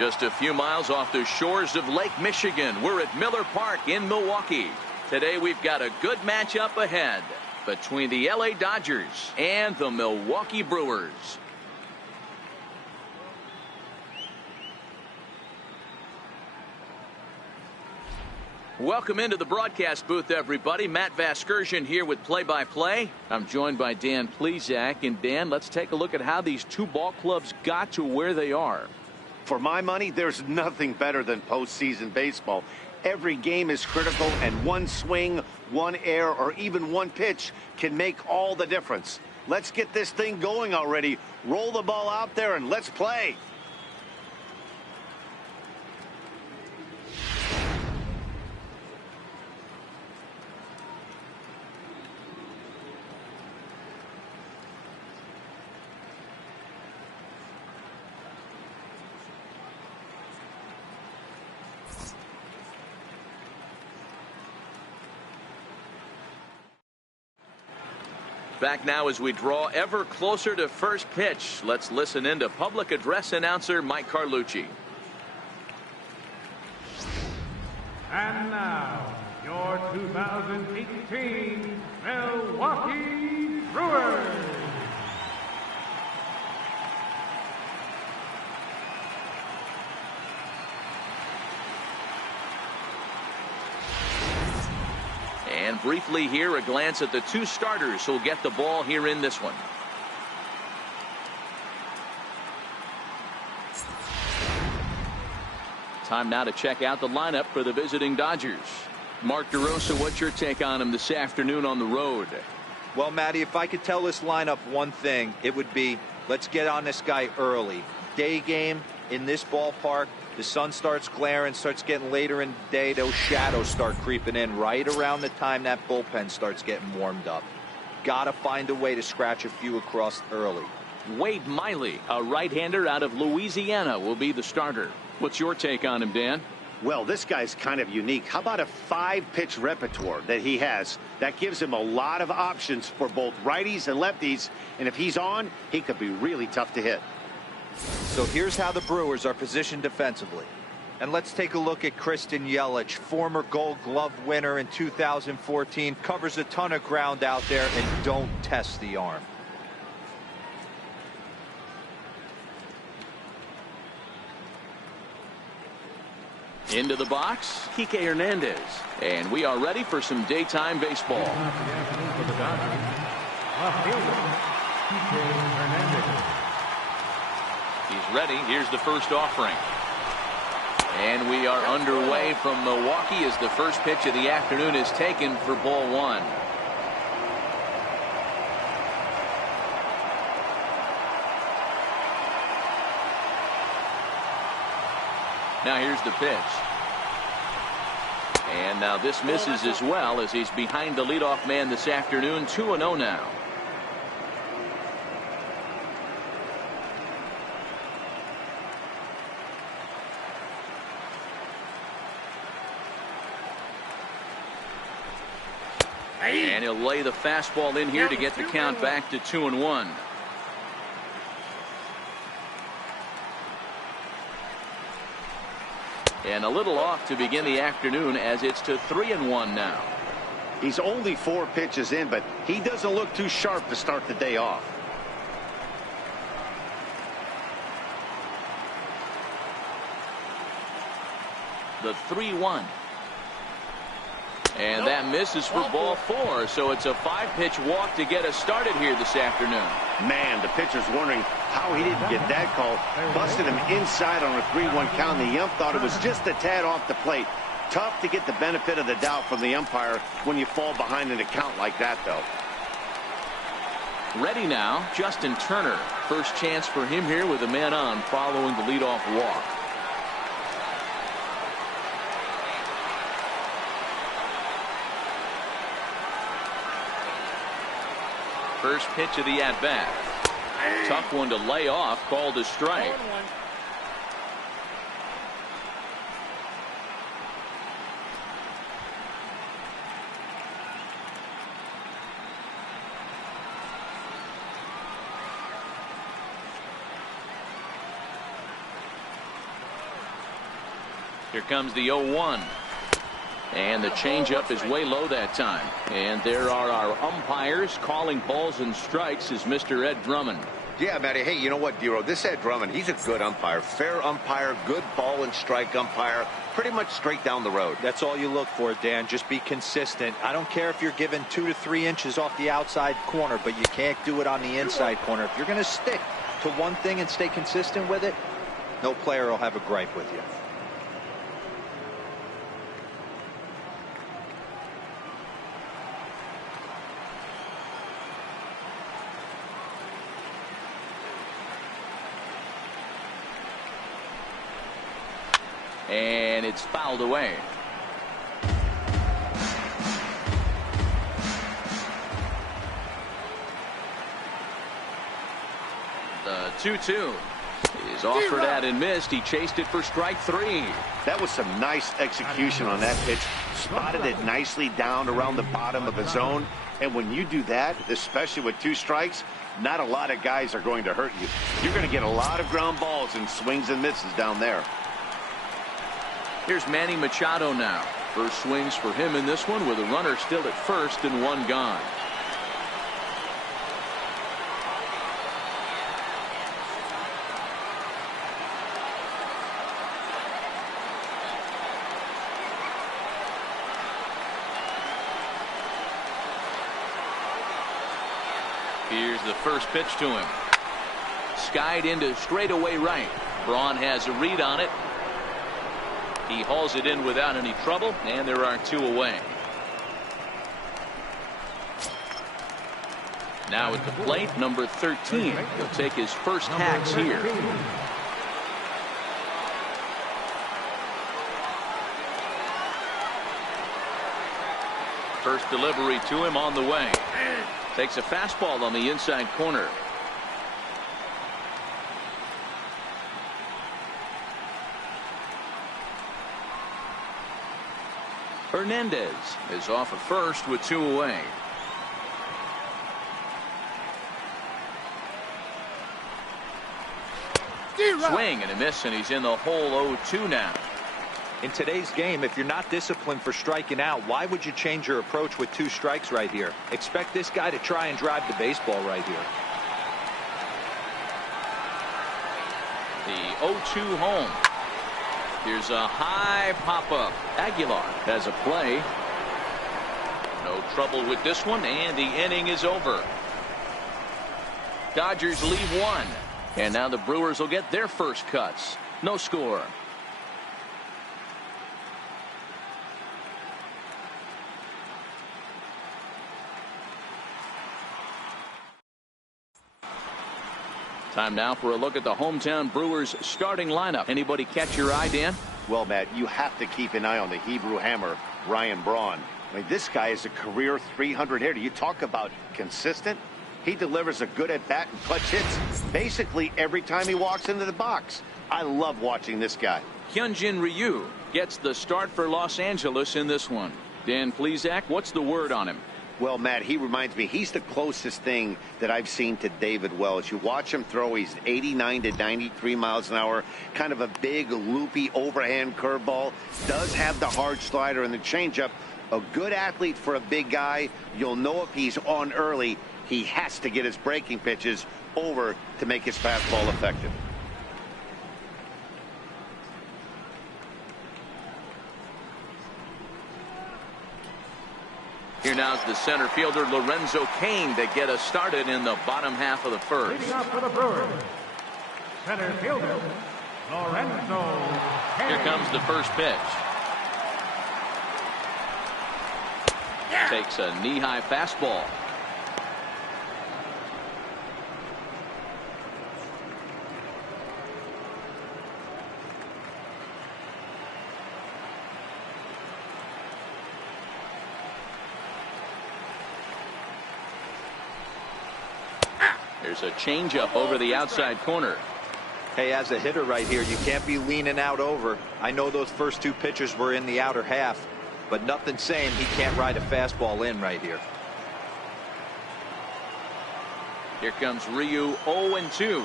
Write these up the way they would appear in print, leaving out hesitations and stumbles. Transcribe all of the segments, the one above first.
Just a few miles off the shores of Lake Michigan, we're at Miller Park in Milwaukee. Today we've got a good matchup ahead between the LA Dodgers and the Milwaukee Brewers. Welcome into the broadcast booth, everybody. Matt Vasgersian here with play-by-play. I'm joined by Dan Plesac. And Dan, let's take a look at how these two ball clubs got to where they are. For my money, there's nothing better than postseason baseball. Every game is critical, and one swing, one error, or even one pitch can make all the difference. Let's get this thing going already. Roll the ball out there and let's play. Back now as we draw ever closer to first pitch. Let's listen in to public address announcer Mike Carlucci. And now, your 2018 Milwaukee Brewers. And briefly here, a glance at the two starters who'll get the ball here in this one. Time now to check out the lineup for the visiting Dodgers. Mark DeRosa, what's your take on him this afternoon on the road? Well, Matty, if I could tell this lineup one thing, it would be let's get on this guy early. Day game in this ballpark. The sun starts glaring, starts getting later in the day. Those shadows start creeping in right around the time that bullpen starts getting warmed up. Got to find a way to scratch a few across early. Wade Miley, a right-hander out of Louisiana, will be the starter. What's your take on him, Dan? Well, this guy's kind of unique. How about a 5-pitch repertoire that he has? That gives him a lot of options for both righties and lefties. And if he's on, he could be really tough to hit. So here's how the Brewers are positioned defensively. And let's take a look at Christian Yelich, former Gold Glove winner in 2014, covers a ton of ground out there and don't test the arm. Into the box, Kike Hernandez. And we are ready for some daytime baseball. For the Dodgers, left fielder, Kike Hernandez. He's ready. Here's the first offering. And we are underway from Milwaukee as the first pitch of the afternoon is taken for ball one. Now here's the pitch. And now this misses as well as he's behind the leadoff man this afternoon. 2-0 now. And he'll lay the fastball in here to get the count back to 2-1. And a little off to begin the afternoon as it's to 3-1 now. He's only 4 pitches in, but he doesn't look too sharp to start the day off. The 3-1. And that misses for ball 4. So it's a 5-pitch walk to get us started here this afternoon. Man, the pitcher's wondering how he didn't get that call. Busted him inside on a 3-1 count. The ump thought it was just a tad off the plate. Tough to get the benefit of the doubt from the umpire when you fall behind an account like that, though. Ready now, Justin Turner. First chance for him here with a man on following the leadoff walk. First pitch of the at-bat. Tough one to lay off, called a strike. Here comes the 0-1. And the changeup is way low that time. And there are our umpires calling balls and strikes is Mr. Ed Drummond. Yeah, Matty. Hey, you know what, Dero? This Ed Drummond, he's a good umpire. Fair umpire, good ball and strike umpire. Pretty much straight down the road. That's all you look for, Dan. Just be consistent. I don't care if you're given 2 to 3 inches off the outside corner, but you can't do it on the inside corner. If you're going to stick to one thing and stay consistent with it, no player will have a gripe with you. And it's fouled away. The 2-2 is offered at and missed. He chased it for strike 3. That was some nice execution on that pitch. Spotted it nicely down around the bottom of the zone. And when you do that, especially with 2 strikes, not a lot of guys are going to hurt you. You're going to get a lot of ground balls and swings and misses down there. Here's Manny Machado now. First swings for him in this one with a runner still at first and 1 gone. Here's the first pitch to him. Skied into straightaway right. Braun has a read on it. He hauls it in without any trouble, and there are 2 away. Now at the plate, number 13. He'll take his first hacks here. First delivery to him on the way. Takes a fastball on the inside corner. Hernandez is off at first with 2 away. Swing and a miss, and he's in the hole 0-2 now. In today's game, if you're not disciplined for striking out, why would you change your approach with 2 strikes right here? Expect this guy to try and drive the baseball right here. The 0-2 home. Here's a high pop-up. Aguilar has a play. No trouble with this one, and the inning is over. Dodgers lead 1. And now the Brewers will get their first cuts. No score. Time now for a look at the hometown Brewers starting lineup. Anybody catch your eye, Dan? Well, Matt, you have to keep an eye on the Hebrew Hammer, Ryan Braun. I mean, this guy is a career 300 hitter. You talk about consistent. He delivers a good at-bat and clutch hits basically every time he walks into the box. I love watching this guy. Hyunjin Ryu gets the start for Los Angeles in this one. Dan Plesac, what's the word on him? Well, Matt, he reminds me, he's the closest thing that I've seen to David Wells. You watch him throw, he's 89 to 93 miles an hour, kind of a big, loopy, overhand curveball. Does have the hard slider and the changeup. A good athlete for a big guy. You'll know if he's on early. He has to get his breaking pitches over to make his fastball effective. Here now's the center fielder Lorenzo Cain to get us started in the bottom half of the first. Leading up for the Brewers, center fielder Lorenzo Cain. Here comes the first pitch. Takes a knee-high fastball. There's a changeup over the outside corner. Hey, as a hitter right here, you can't be leaning out over. I know those first 2 pitches were in the outer half, but nothing saying he can't ride a fastball in right here. Here comes Ryu 0-2.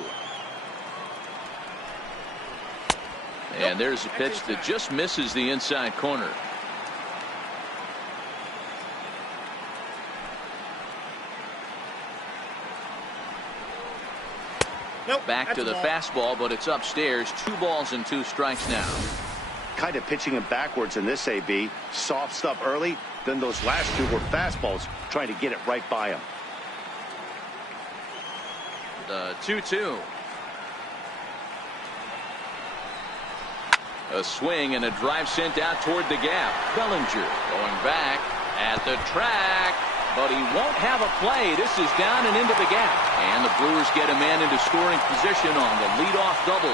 And there's a pitch that just misses the inside corner. Back to the fastball, but it's upstairs. 2 balls and 2 strikes now. Kind of pitching him backwards in this AB. Soft stuff early, then those last 2 were fastballs, trying to get it right by him. The 2-2. A swing and a drive sent out toward the gap. Bellinger going back at the track, but he won't have a play. This is down and into the gap. And the Brewers get a man into scoring position on the leadoff double.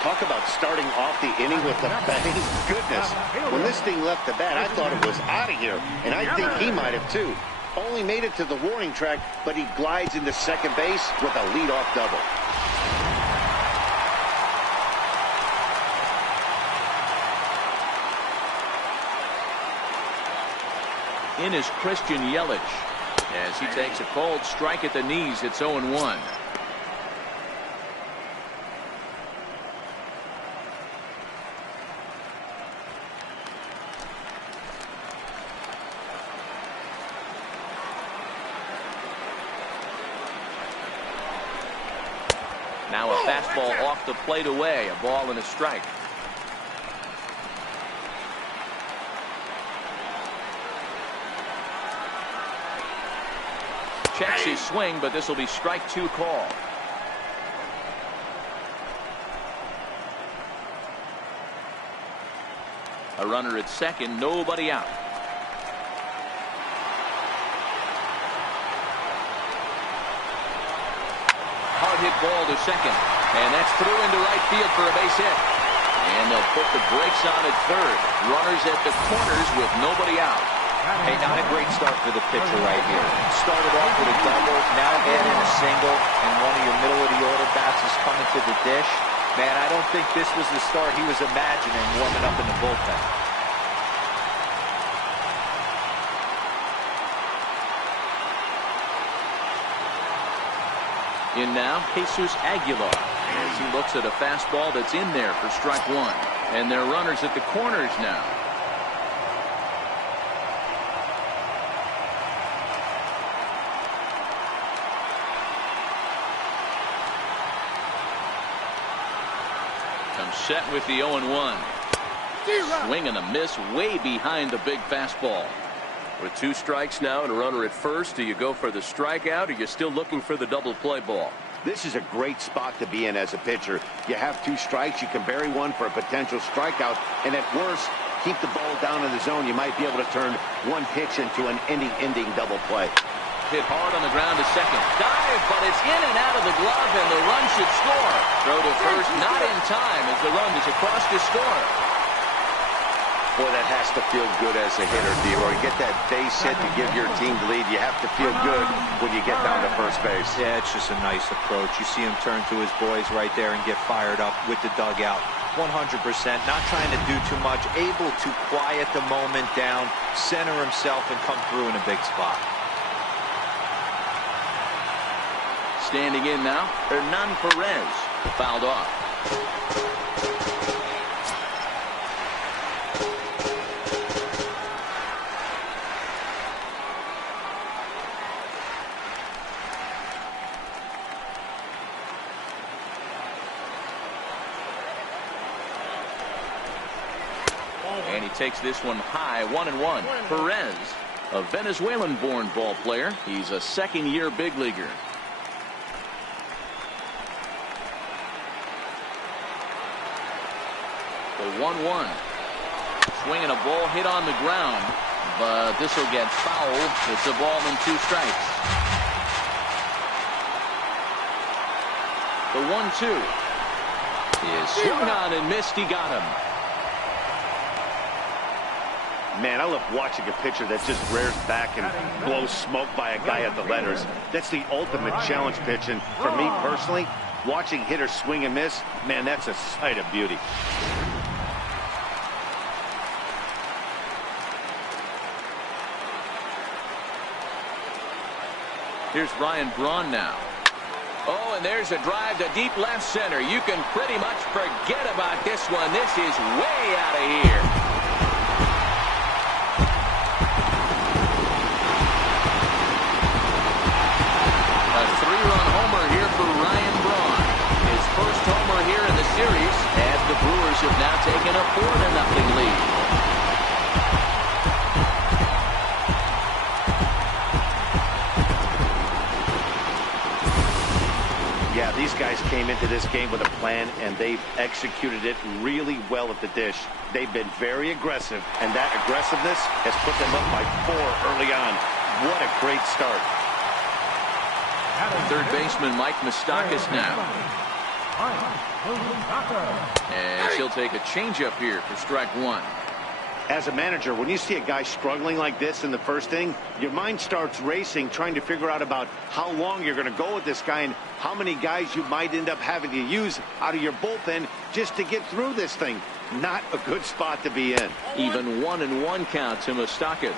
Talk about starting off the inning with a bang. Goodness, when this thing left the bat, I thought it was out of here, and I think he might have too. Only made it to the warning track, but he glides into second base with a leadoff double. In is Christian Yelich as he takes a cold strike at the knees. It's 0-1. Now a fastball off the plate away. A ball and a strike. Checks his swing, but this will be strike 2 call. A runner at second, nobody out. Hard hit ball to second, and that's through into right field for a base hit. And they'll put the brakes on at third. Runners at the corners with nobody out. Hey, not a great start for the pitcher right here. Started off with a double, now add in a single, and one of your middle-of-the-order bats is coming to the dish. Man, I don't think this was the start he was imagining warming up in the bullpen. In now, Jesus Aguilar, as he looks at a fastball that's in there for strike 1. And they're runners at the corners now. Comes set with the 0-1. Swing and a miss way behind the big fastball. With 2 strikes now and a runner at first, do you go for the strikeout or are you still looking for the double play ball? This is a great spot to be in as a pitcher. You have 2 strikes, you can bury one for a potential strikeout, and at worst, keep the ball down in the zone. You might be able to turn one pitch into an inning-ending double play. Hit hard on the ground to second. Dive, but it's in and out of the glove, and the run should score. Throw to first, not in time, as the run is across to score. Boy, that has to feel good as a hitter, Theodore. You get that base hit to give your team the lead. You have to feel good when you get down to first base. Yeah, it's just a nice approach. You see him turn to his boys right there and get fired up with the dugout. 100%, not trying to do too much, able to quiet the moment down, center himself, and come through in a big spot. Standing in now, Hernan Perez, fouled off. And he takes this one high, 1-1. Perez, a Venezuelan-born ball player. He's a second-year big leaguer. The 1-1. Swinging a ball hit on the ground, but this will get fouled. It's a ball and 2 strikes. The 1-2 is swung on and missed. He got him. Man, I love watching a pitcher that just rears back and blows smoke by a guy at the letters. That's the ultimate challenge pitch, and for me personally, watching hitters swing and miss, man, that's a sight of beauty. Here's Ryan Braun now. Oh, and there's a drive to deep left center. You can pretty much forget about this one. This is way out of here. A 3-run homer here for Ryan Braun. His first homer here in the series as the Brewers have now taken a 4-0 lead. Yeah, these guys came into this game with a plan, and they've executed it really well at the dish. They've been very aggressive, and that aggressiveness has put them up by 4 early on. What a great start. Third baseman Mike Moustakas now. And she'll take a changeup here for strike 1. As a manager, when you see a guy struggling like this in the first inning, your mind starts racing, trying to figure out about how long you're going to go with this guy and how many guys you might end up having to use out of your bullpen just to get through this thing. Not a good spot to be in. Even 1-1 count to Moustakas.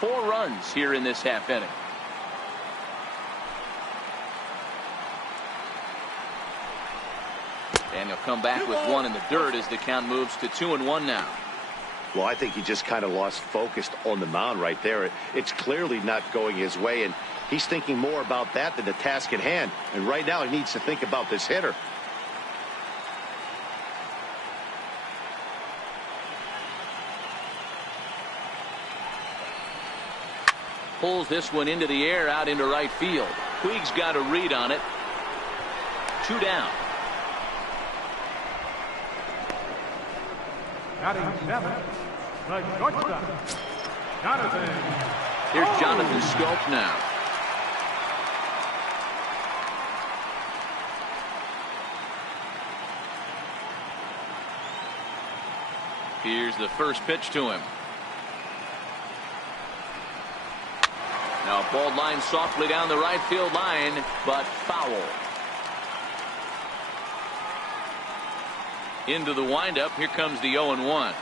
Four runs here in this half inning. And he'll come back with one in the dirt as the count moves to 2-1 now. Well, I think he just kind of lost focus on the mound right there. It's clearly not going his way, and he's thinking more about that than the task at hand. And right now he needs to think about this hitter. Pulls this one into the air out into right field. Puig's got a read on it. 2 down. Batting 7, the shortstop, Jonathan. Here's Jonathan Scope now. Here's the first pitch to him. Now ball line softly down the right field line, but foul. Into the windup. Here comes the 0-1.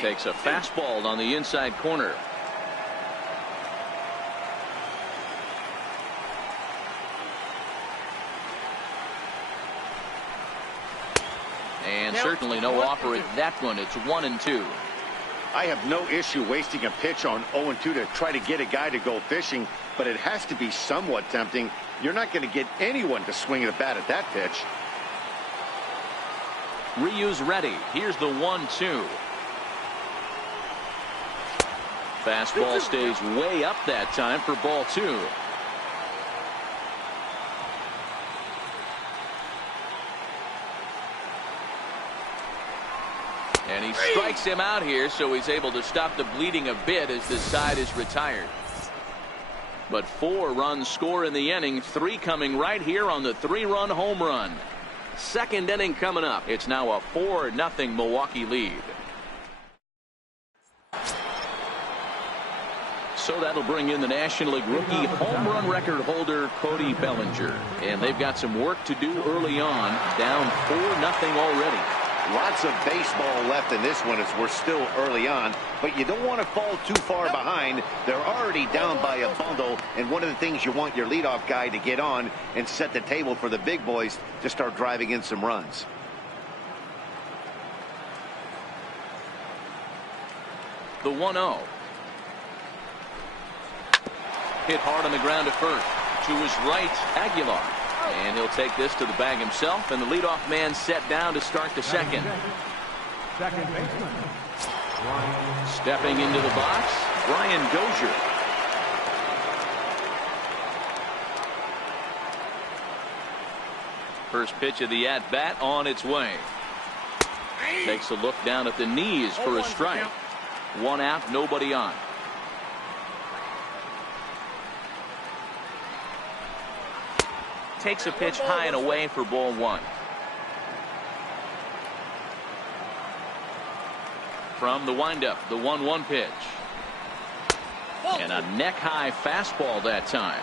Takes a fastball on the inside corner. And certainly no offer at that one. It's 1-2. I have no issue wasting a pitch on 0-2 to try to get a guy to go fishing, but it has to be somewhat tempting. You're not going to get anyone to swing the bat at that pitch. Ryu's ready. Here's the 1-2. Fastball stays way up that time for ball 2. And he strikes him out here, so he's able to stop the bleeding a bit as this side is retired. But 4 runs score in the inning, 3 coming right here on the 3-run home run. Second inning coming up. It's now a 4-0 Milwaukee lead. So that'll bring in the National League rookie home run record holder Cody Bellinger. And they've got some work to do early on. Down 4-0 already. Lots of baseball left in this one as we're still early on, but you don't want to fall too far behind. They're already down by a bundle, and one of the things you want your leadoff guy to get on and set the table for the big boys to start driving in some runs. The 1-0. Hit hard on the ground at first. To his right, Aguilar. And he'll take this to the bag himself, and the leadoff man set down to start the second. Second baseman. Stepping into the box, Brian Dozier. First pitch of the at-bat on its way. Takes a look down at the knees for a strike. 1 out, nobody on. Takes a pitch high and away for ball 1. From the windup, the 1-1 pitch. And a neck-high fastball that time.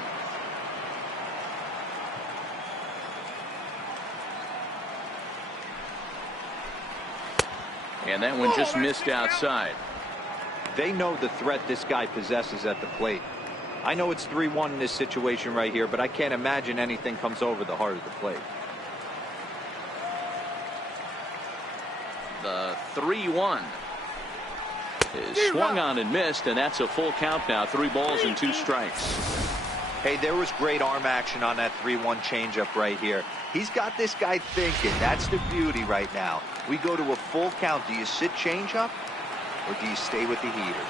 And that one just missed outside. They know the threat this guy possesses at the plate. I know it's 3-1 in this situation right here, but I can't imagine anything comes over the heart of the plate. The 3-1 is swung on and missed, and that's a full count now. 3 balls and 2 strikes. Hey, there was great arm action on that 3-1 changeup right here. He's got this guy thinking. That's the beauty right now. We go to a full count. Do you sit changeup or do you stay with the heater?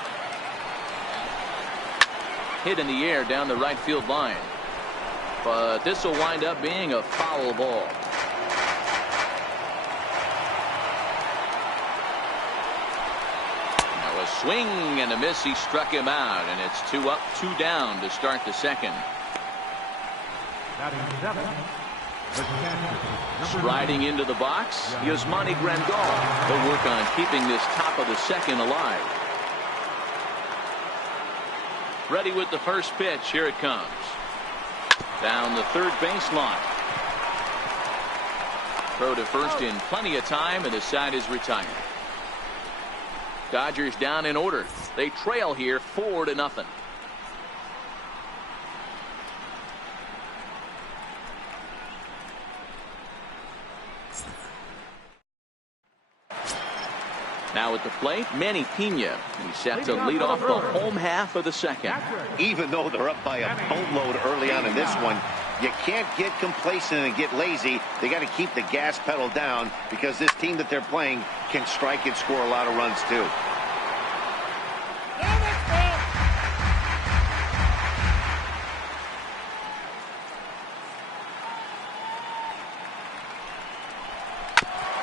Hit in the air down the right field line. But this will wind up being a foul ball. Now a swing and a miss. He struck him out, and it's 2 up, 2 down to start the second. Striding into the box, Yasmani Grandal. They'll work on keeping this top of the second alive. Ready with the first pitch. Here it comes. Down the third baseline. Throw to first in plenty of time, and the side is retired. Dodgers down in order. They trail here 4-0. Now at the plate, Manny Pena. He's set to lead off the home half of the second. Even though they're up by a boatload early on in this one, you can't get complacent and get lazy. They got to keep the gas pedal down because this team that they're playing can strike and score a lot of runs too.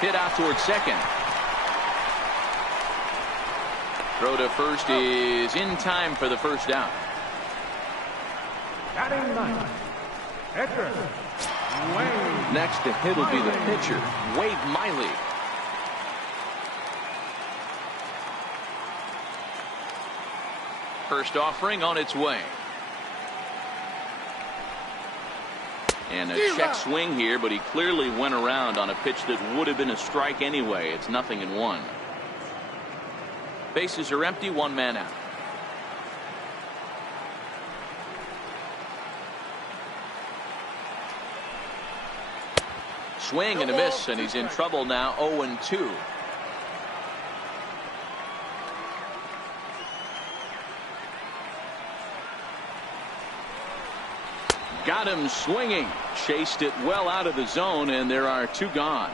Hit out towards second. Throw to first is in time for the first down. Batting ninth, pitcher, Wade. Next to hit will be the pitcher, Wade Miley. First offering on its way. And a check swing here, but he clearly went around on a pitch that would have been a strike anyway. It's 0-1. Bases are empty, 1 man out. Swing and a miss, and he's in trouble now. 0-2. Got him swinging. Chased it well out of the zone, and there are 2 gone.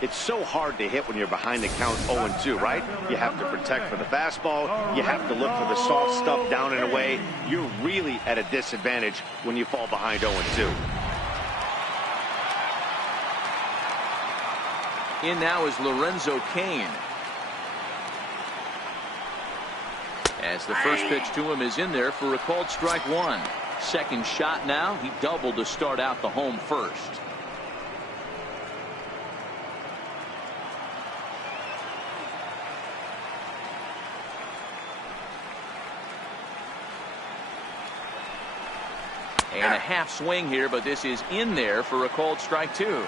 It's so hard to hit when you're behind the count 0-2, right? You have to protect for the fastball. You have to look for the soft stuff down and away. You're really at a disadvantage when you fall behind 0-2. In now is Lorenzo Cain. As the first pitch to him is in there for a called strike 1. Second shot now. He doubled to start out the home first. And a half swing here, but this is in there for a called strike 2.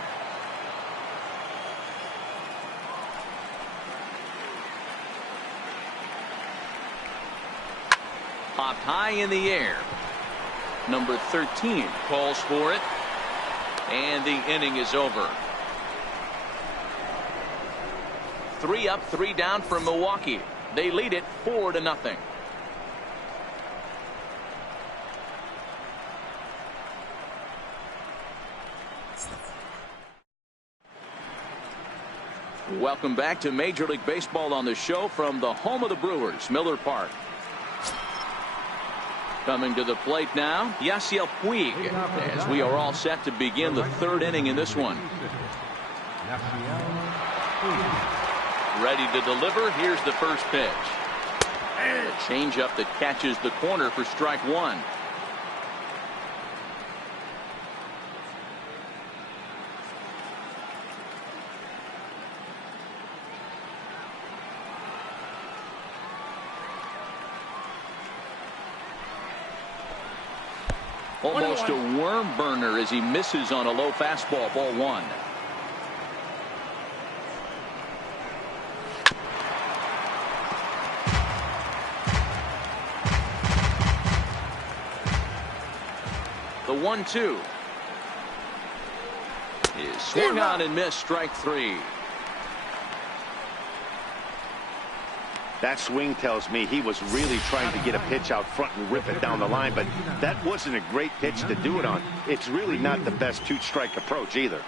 Popped high in the air. Number 13 calls for it. And the inning is over. 3 up, 3 down for Milwaukee. They lead it 4-0. Welcome back to Major League Baseball on the show from the home of the Brewers, Miller Park. Coming to the plate now, Yasiel Puig, as we are all set to begin the 3rd inning in this one. Ready to deliver. Here's the first pitch. A changeup that catches the corner for strike 1. Almost a worm burner as he misses on a low fastball. Ball 1. 1-2. Is swung on and missed, strike 3. That swing tells me he was really trying to get a pitch out front and rip it down the line, but that wasn't a great pitch to do it on. It's really not the best 2-strike approach either.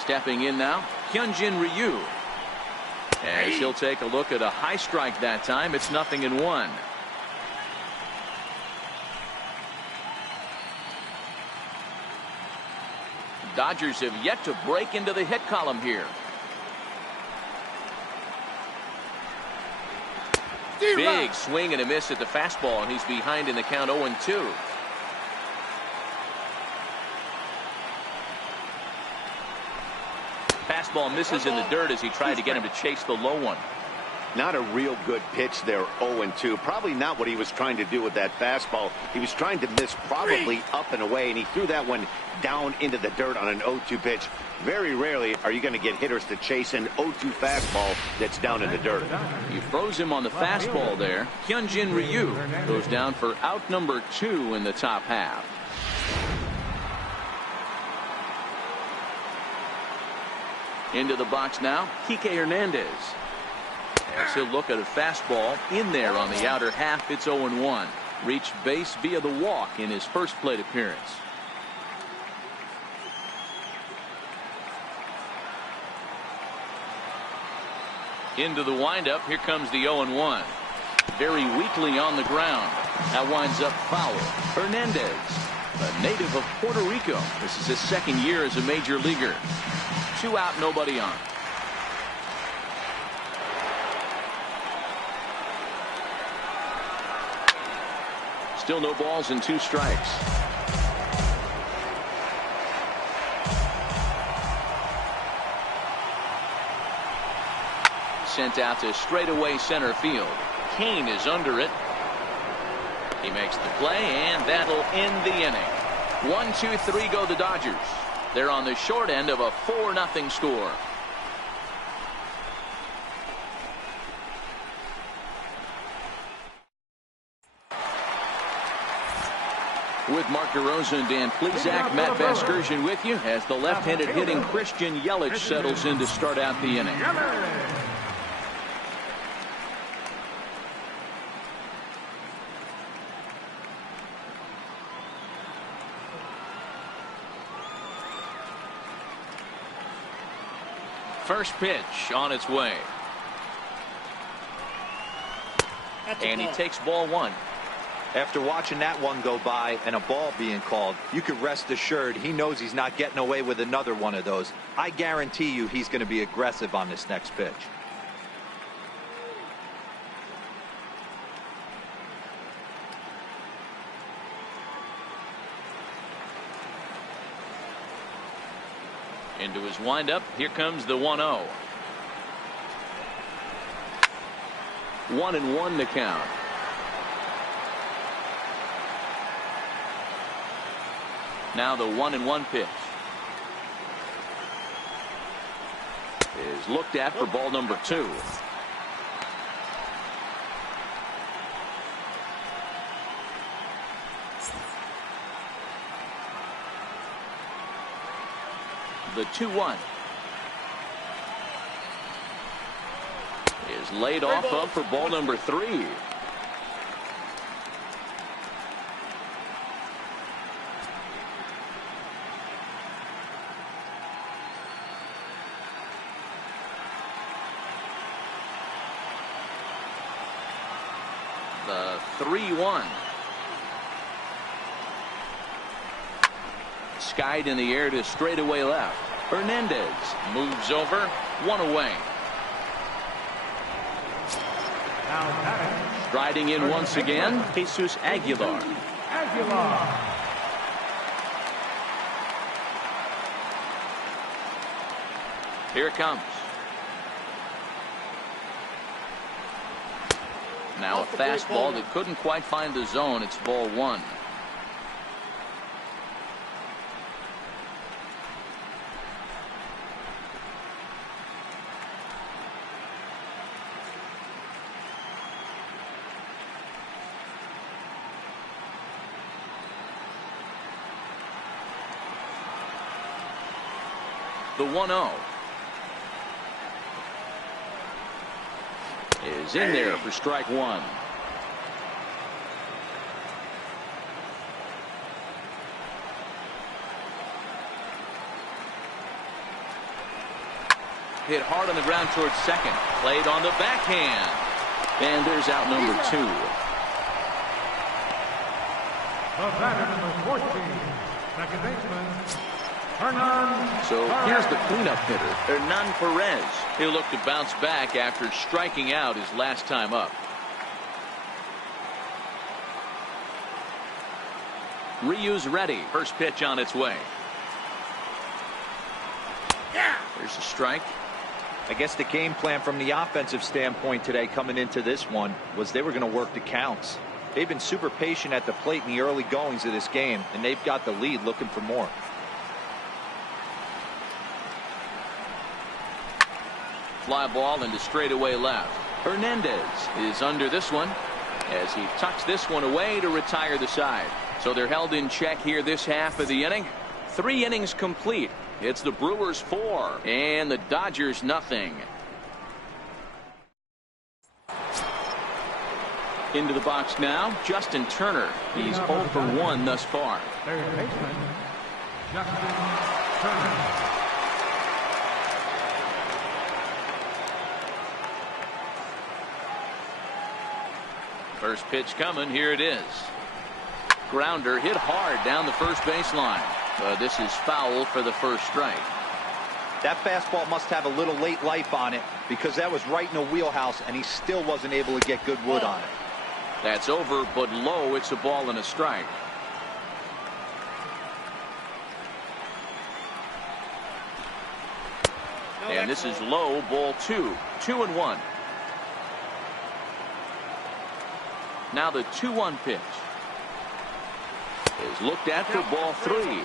Stepping in now, Hyunjin Ryu. As he'll take a look at a high strike that time. It's 0-1. Dodgers have yet to break into the hit column here. Big swing and a miss at the fastball, and he's behind in the count 0-2. Fastball misses in the dirt as he tried to get him to chase the low one. Not a real good pitch there, 0-2. Probably not what he was trying to do with that fastball. He was trying to miss probably up and away, and he threw that one down into the dirt on an 0-2 pitch. Very rarely are you going to get hitters to chase an 0-2 fastball that's down in the dirt. He froze him on the fastball there. Hyunjin Ryu goes down for out number 2 in the top half. Into the box now, Kike Hernandez. As he'll look at a fastball in there on the outer half. It's 0-1. Reached base via the walk in his first plate appearance. Into the windup. Here comes the 0-1. Very weakly on the ground. That winds up foul. Hernandez, a native of Puerto Rico. This is his second year as a major leaguer. 2 out, nobody on. Still no balls and 2 strikes. Sent out to straightaway center field. Kane is under it. He makes the play, and that'll end the inning. 1, 2, 3 go the Dodgers. They're on the short end of a 4-0 score. With Mark DeRosa and Dan Plesac, Matt Vasgersian with you as the left-handed hitting Christian Yelich settles in to start out the inning. First pitch on its way. And he takes ball 1. After watching that one go by and a ball being called, you could rest assured he knows he's not getting away with another one of those. I guarantee you he's going to be aggressive on this next pitch. Into his windup. Here comes the 1-0. 1-1 to count. Now the 1-1 pitch is looked at for ball number 2. The 2-1 is laid off up for ball number 3. The 3-1. Skied in the air to straightaway left. Hernandez moves over, 1 away. Striding in once again, Jesus Aguilar. Here it comes. Now a fastball that couldn't quite find the zone. It's ball 1. The 1-0 is in there for strike one. Hit hard on the ground towards second. Played on the backhand. And there's out number 2. The batter, number 14, second baseman, Hernan. So here's the cleanup hitter, Hernan Perez. He'll look to bounce back after striking out his last time up. Ryu's ready. First pitch on its way. There's a strike. I guess the game plan from the offensive standpoint today coming into this one was they were going to work the counts. They've been super patient at the plate in the early goings of this game, and they've got the lead looking for more. Fly ball into straightaway left. Hernandez is under this one as he tucks this one away to retire the side. So they're held in check here this half of the inning. 3 innings complete. It's the Brewers 4 and the Dodgers nothing. Into the box now, Justin Turner. He's 0 for 1 thus far. Third baseman, Justin Turner. First pitch coming. Here it is. Grounder hit hard down the first baseline. This is foul for the first strike. That fastball must have a little late life on it because that was right in the wheelhouse, and he still wasn't able to get good wood on it. That's over, but low. It's a ball and a strike. And this is low, ball 2. 2-1. Now the 2-1 pitch is looked at for ball 3.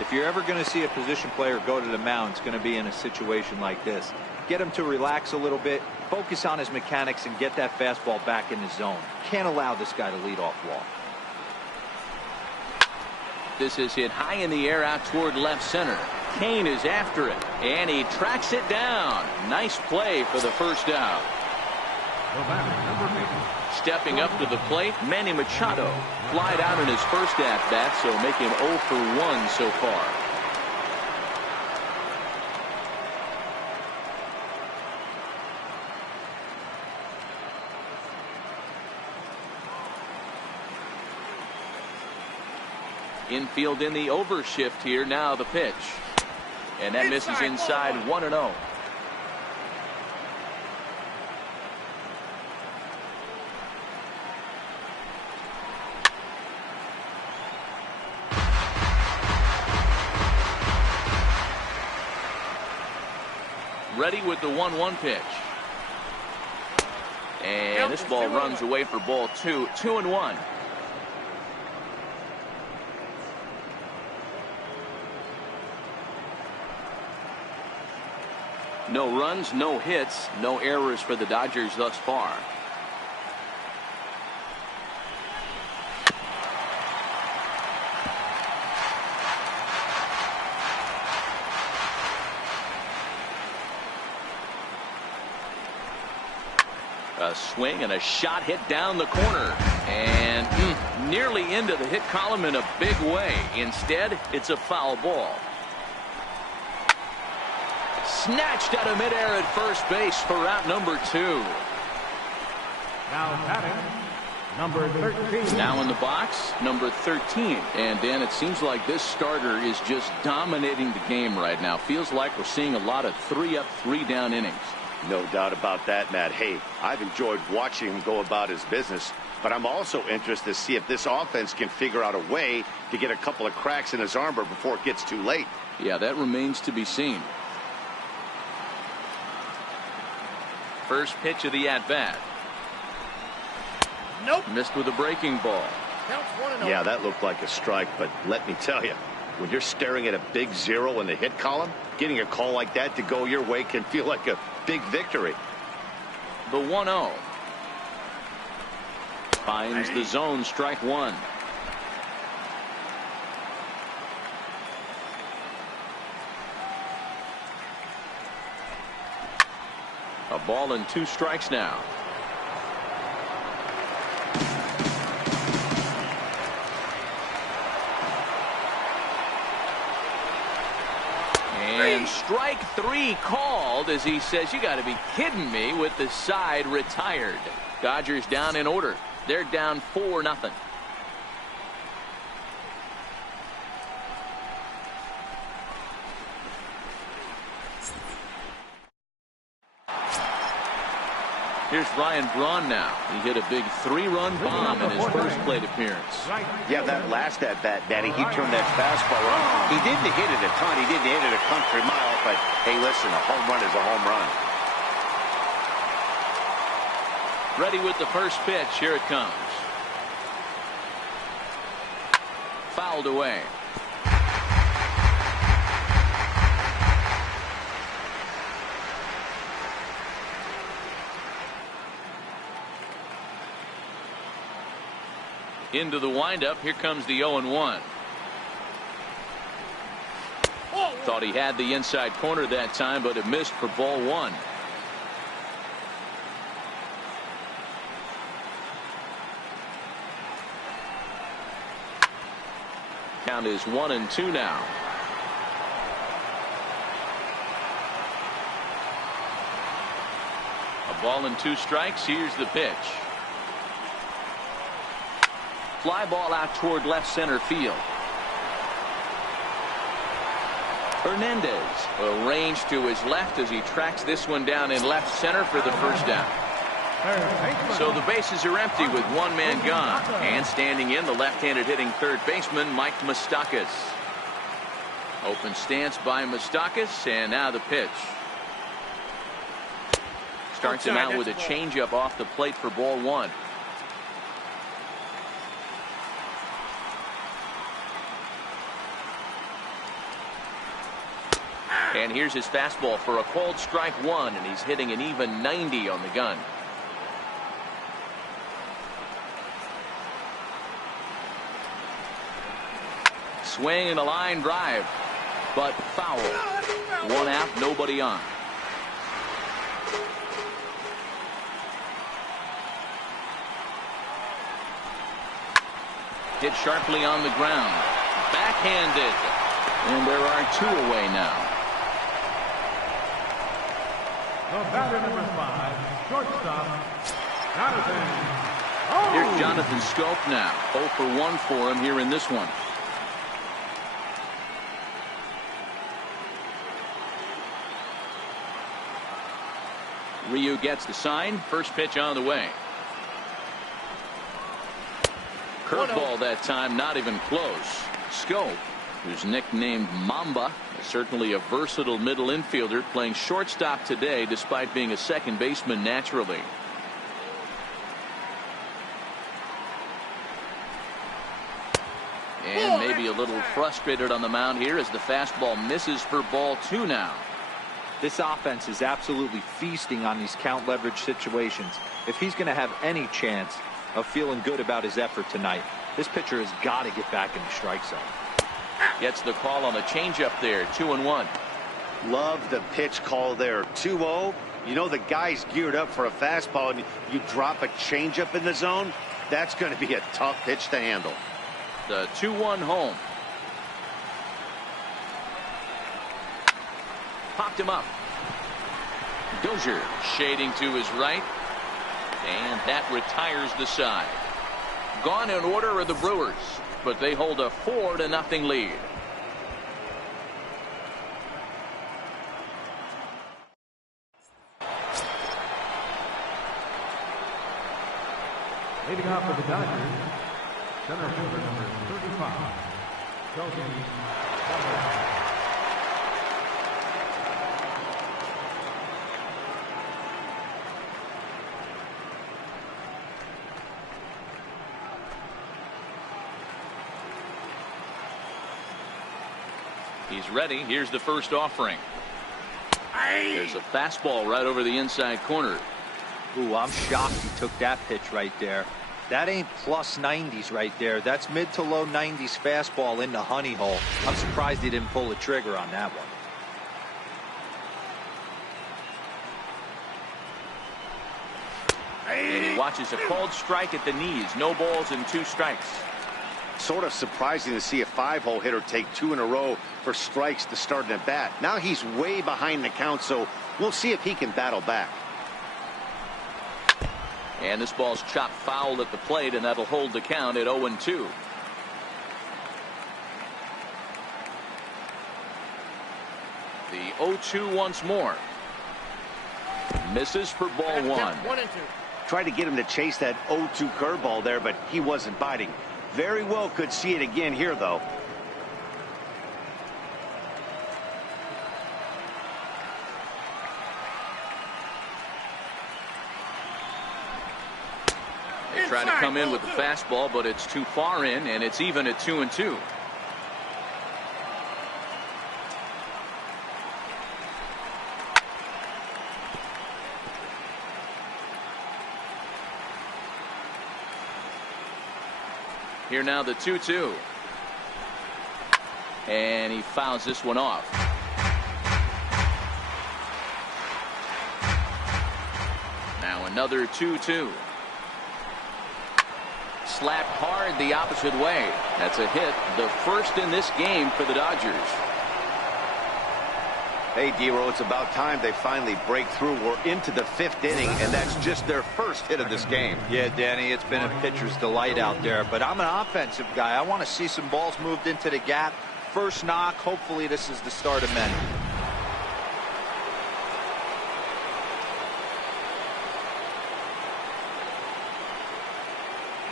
If you're ever going to see a position player go to the mound, it's going to be in a situation like this. Get him to relax a little bit, focus on his mechanics, and get that fastball back in the zone. Can't allow this guy to lead off walk. This is hit high in the air out toward left center. Kane is after it, and he tracks it down. Nice play for the first out. The batter, number 8. Stepping up to the plate, Manny Machado flied out in his first at-bat, so make him 0 for 1 so far. Infield in the overshift here. Now the pitch. And that misses inside 1-0. Ready with the 1-1 pitch. And this ball runs away for ball 2. 2-1. No runs, no hits, no errors for the Dodgers thus far. A swing and a shot hit down the corner and nearly into the hit column in a big way. Instead, it's a foul ball. Snatched out of midair at first base for out number 2. Now batting, number 13. Now in the box, number 13. And Dan, it seems like this starter is just dominating the game right now. Feels like we're seeing a lot of 3-up, 3-down innings. No doubt about that, Matt. Hey, I've enjoyed watching him go about his business, but I'm also interested to see if this offense can figure out a way to get a couple of cracks in his armor before it gets too late. Yeah, that remains to be seen. First pitch of the at-bat. Nope. Missed with a breaking ball. Counts 1-0. Yeah, that looked like a strike, but let me tell you, when you're staring at a big 0 in the hit column, getting a call like that to go your way can feel like a big victory. The 1-0. Finds the zone, strike 1. Ball and 2 strikes now. And strike 3 called as he says, you got to be kidding me, with the side retired. Dodgers down in order. They're down 4-0. Here's Ryan Braun now. He hit a big 3-run bomb in his first plate appearance. Yeah, that last at-bat, Danny, he turned that fastball around. He didn't hit it a ton. He didn't hit it a country mile. But, hey, listen, a home run is a home run. Ready with the first pitch. Here it comes. Fouled away. Into the windup. Here comes the 0-1. Thought he had the inside corner that time, but it missed for ball 1. Count is 1-2 now. A ball and 2 strikes. Here's the pitch. Fly ball out toward left center field. Hernandez arranged to his left as he tracks this one down in left center for the first down. So the bases are empty with 1 man gone. And standing in, the left-handed hitting third baseman, Mike Moustakas. Open stance by Moustakas, and now the pitch. Starts him out with a changeup off the plate for ball 1. And here's his fastball for a called strike 1, and he's hitting an even 90 on the gun. Swing and a line drive, but foul. 1 out, nobody on. Hit sharply on the ground. Backhanded. And there are 2 away now. The batter number 5, shortstop, Jonathan. Oh! Here's Jonathan Scope now. 0 for 1 for him here in this one. Ryu gets the sign. First pitch on the way. Curveball that time, not even close. Scope, who's nicknamed Mamba, is certainly a versatile middle infielder, playing shortstop today despite being a second baseman naturally. And maybe a little frustrated on the mound here as the fastball misses for ball 2 now. This offense is absolutely feasting on these count leverage situations. If he's going to have any chance of feeling good about his effort tonight, this pitcher has got to get back in the strike zone. Gets the call on the changeup there. 2-1. Love the pitch call there. 2-0. You know the guy's geared up for a fastball, and you drop a changeup in the zone. That's going to be a tough pitch to handle. The 2-1 home. Popped him up. Dozier shading to his right. And that retires the side. Gone in order are the Brewers, but they hold a 4-0 lead. Leading off for the Dodgers, center fielder number 35, Josie Salazar. He's ready. Here's the first offering. There's a fastball right over the inside corner. Ooh, I'm shocked he took that pitch right there. That ain't plus 90s right there. That's mid to low 90s fastball in the honey hole. I'm surprised he didn't pull the trigger on that one. watches a called strike at the knees. No balls and 2 strikes. Sort of surprising to see a 5-hole hitter take 2 in a row for strikes to start an at bat. Now he's way behind the count, so we'll see if he can battle back. And this ball's chopped foul at the plate, and that'll hold the count at 0-2. The 0-2 once more. Misses for ball 1. Tried to get him to chase that 0-2 curveball there, but he wasn't biting. Very well could see it again here, though. They try to come in with the fastball, but it's too far in, and it's even at 2-2. Here now the 2-2. And he fouls this one off. Now another 2-2. Slapped hard the opposite way. That's a hit, the first in this game for the Dodgers. Hey, D-Row, it's about time they finally break through. We're into the 5th inning, and that's just their first hit of this game. Yeah, Danny, it's been a pitcher's delight out there, but I'm an offensive guy. I want to see some balls moved into the gap. First knock, hopefully this is the start of many.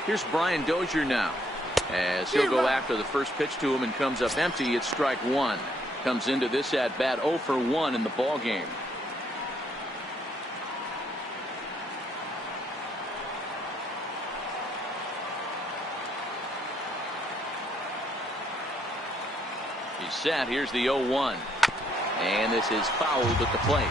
Here's Brian Dozier now, as he'll go after the first pitch to him and comes up empty. It's strike 1. Comes into this at bat 0 for 1 in the ball game. He's set. Here's the 0-1, and this is fouled at the plate.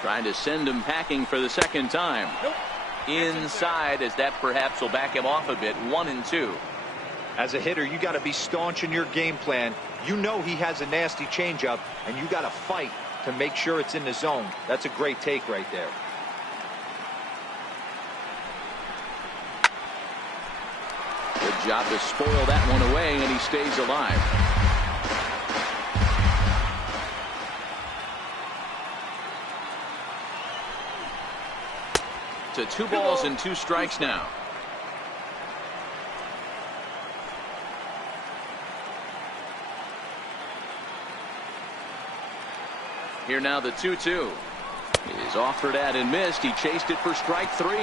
Trying to send him packing for the second time. Nope. Inside, as that perhaps will back him off a bit. 1-2. As a hitter, you got to be staunch in your game plan. You know he has a nasty changeup, and you got to fight to make sure it's in the zone. That's a great take right there. Good job to spoil that one away, and he stays alive. To 2 balls and 2 strikes now. Here now the 2-2 is offered at and missed. He chased it for strike 3.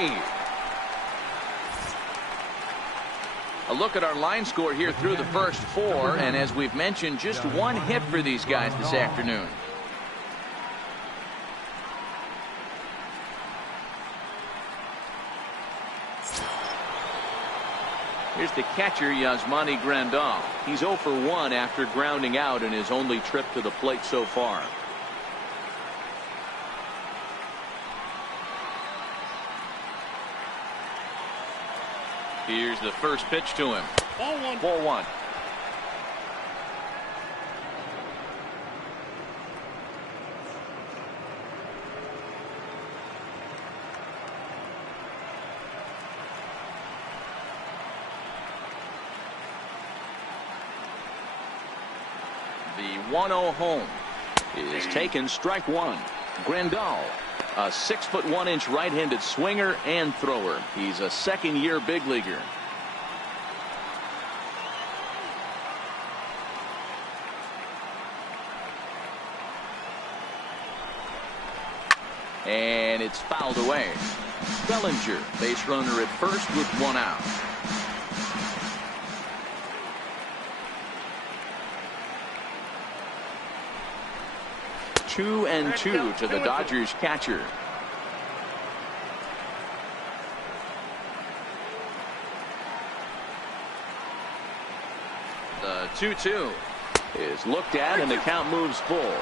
A look at our line score here through the first 4, and as we've mentioned, just 1 hit for these guys this afternoon. Here's the catcher, Yasmani Grandal. He's 0 for 1 after grounding out in his only trip to the plate so far. Here's the first pitch to him. Ball 1. The 1-0 home is taken. Strike 1. Grandal, a 6'1" right-handed swinger and thrower. He's a second-year big leaguer. And it's fouled away. Bellinger, base runner at first with 1 out. Two and 2 to the Dodgers catcher. The 2-2 is looked at, and the count moves full.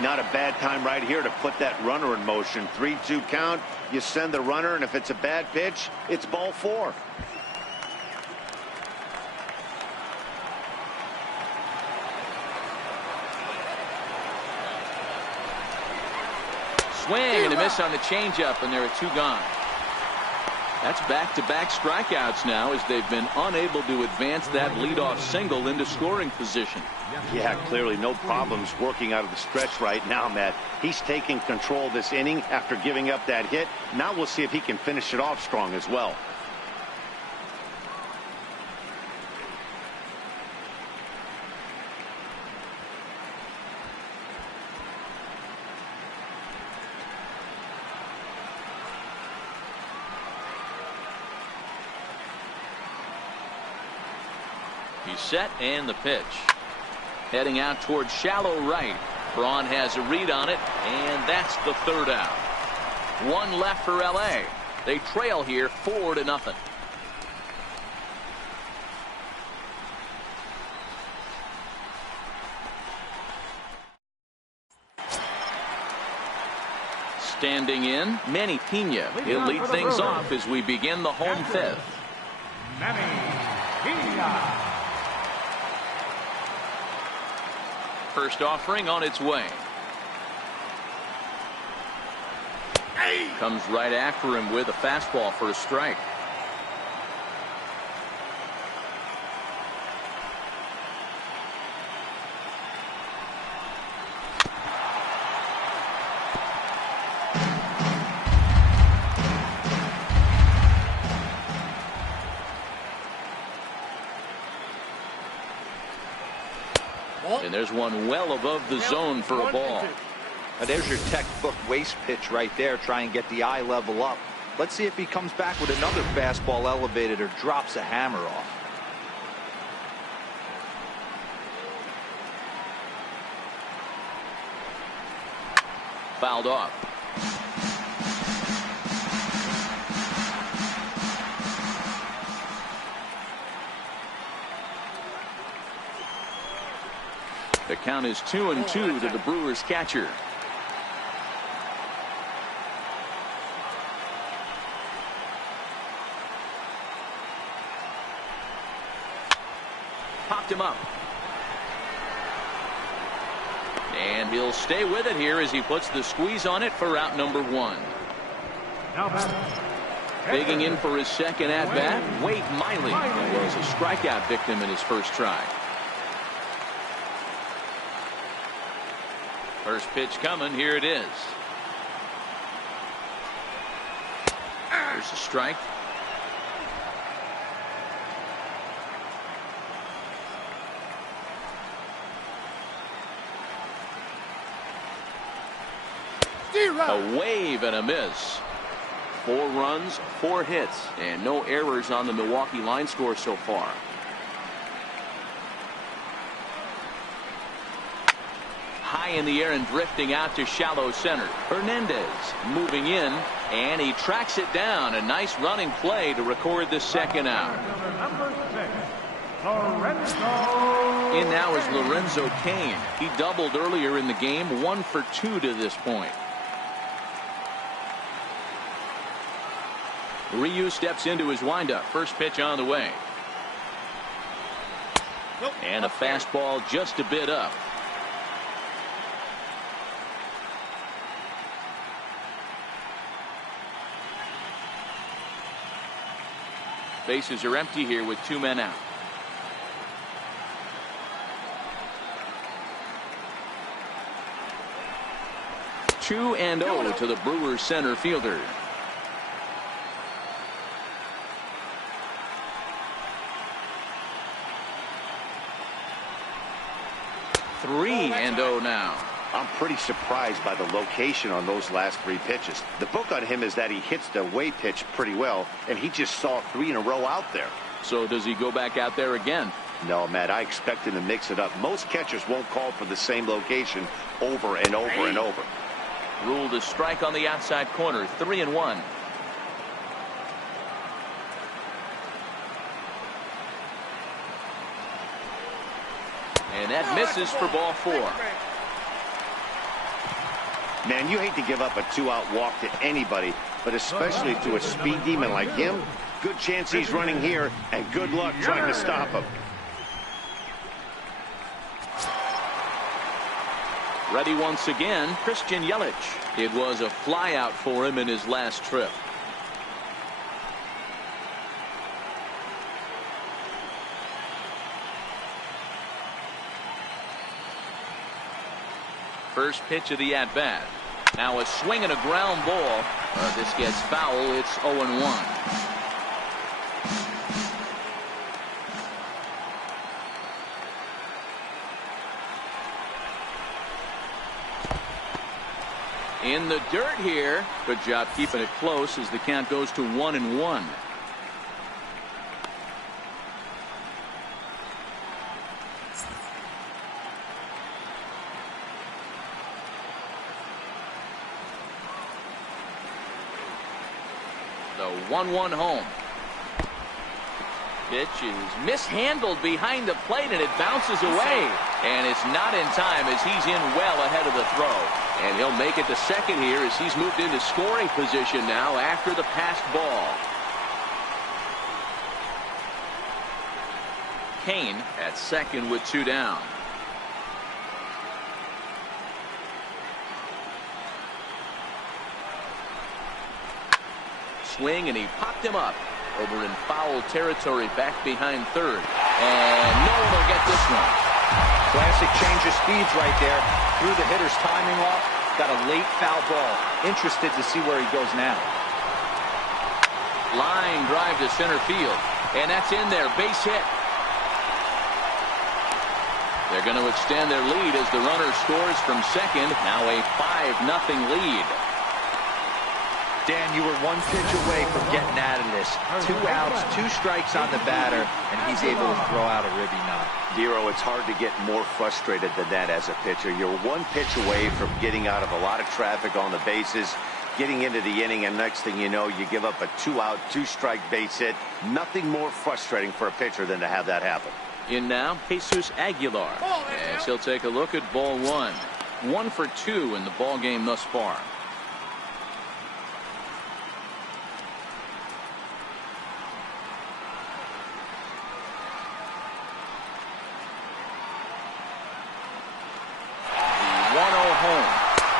Not a bad time right here to put that runner in motion. 3-2 count. You send the runner, and if it's a bad pitch, it's ball 4. swing and a miss on the changeup, and there are 2 gone. That's back-to-back strikeouts now as they've been unable to advance that leadoff single into scoring position. Yeah, clearly no problems working out of the stretch right now, Matt. He's taking control of this inning after giving up that hit. Now we'll see if he can finish it off strong as well. He's set, and the pitch. Heading out towards shallow right. Braun has a read on it, and that's the 3rd out. 1 left for LA. They trail here 4-0. Standing in, Manny Pena. He'll lead things off as we begin the home 5th. Manny Pena. First offering on its way. Comes right after him with a fastball for a strike. And there's one well above the zone for a ball. Now there's your textbook waste pitch right there. Try and get the eye level up. Let's see if he comes back with another fastball elevated or drops a hammer off. Fouled off. The count is 2-2 to the Brewers catcher. Popped him up. And he'll stay with it here as he puts the squeeze on it for out number 1. Digging in for his second at-bat, Wade Miley, who was a strikeout victim in his first try. First pitch coming. Here it is. There's a strike. A wave and a miss. 4 runs, 4 hits, and no errors on the Milwaukee line score so far. High in the air and drifting out to shallow center. Hernandez moving in, and he tracks it down. A nice running play to record the second out. In now is Lorenzo Cain. He doubled earlier in the game, 1 for 2 to this point. Ryu steps into his windup. First pitch on the way. And a fastball just a bit up. Bases are empty here with 2 men out. Two and 0 to the Brewers center fielder. Three and 0 now. I'm pretty surprised by the location on those last 3 pitches. The book on him is that he hits the away pitch pretty well, and he just saw 3 in a row out there. So does he go back out there again? No, Matt, I expect him to mix it up. Most catchers won't call for the same location over and over and over. Ruled a strike on the outside corner. 3-1. And that misses for ball 4. Man, you hate to give up a 2-out walk to anybody, but especially to a speed demon like him. Good chance he's running here, and good luck trying to stop him. Ready once again, Christian Yelich. It was a flyout for him in his last trip. First pitch of the at-bat. Now a swing and a ground ball. This gets foul. It's 0-1. In the dirt here. Good job keeping it close as the count goes to 1-1. The 1-1 home. Pitch is mishandled behind the plate and it bounces away. And it's not in time as he's in well ahead of the throw. And he'll make it to second here as he's moved into scoring position now after the passed ball. Kane at second with 2 down. Swing and he popped him up over in foul territory back behind third. And no one will get this one. Classic change of speeds right there. Threw the hitter's timing off. Got a late foul ball. Interested to see where he goes now. Line drive to center field. And that's in there. Base hit. They're going to extend their lead as the runner scores from second. Now a 5-0 lead. Dan, you were 1 pitch away from getting out of this. 2 outs, 2 strikes on the batter, and he's able to throw out a ribby knot. Dero, it's hard to get more frustrated than that as a pitcher. You're 1 pitch away from getting out of a lot of traffic on the bases, getting into the inning, and next thing you know, you give up a 2-out, 2-strike base hit. Nothing more frustrating for a pitcher than to have that happen. In now, Jesus Aguilar. As he'll take a look at ball 1. 1 for 2 in the ball game thus far.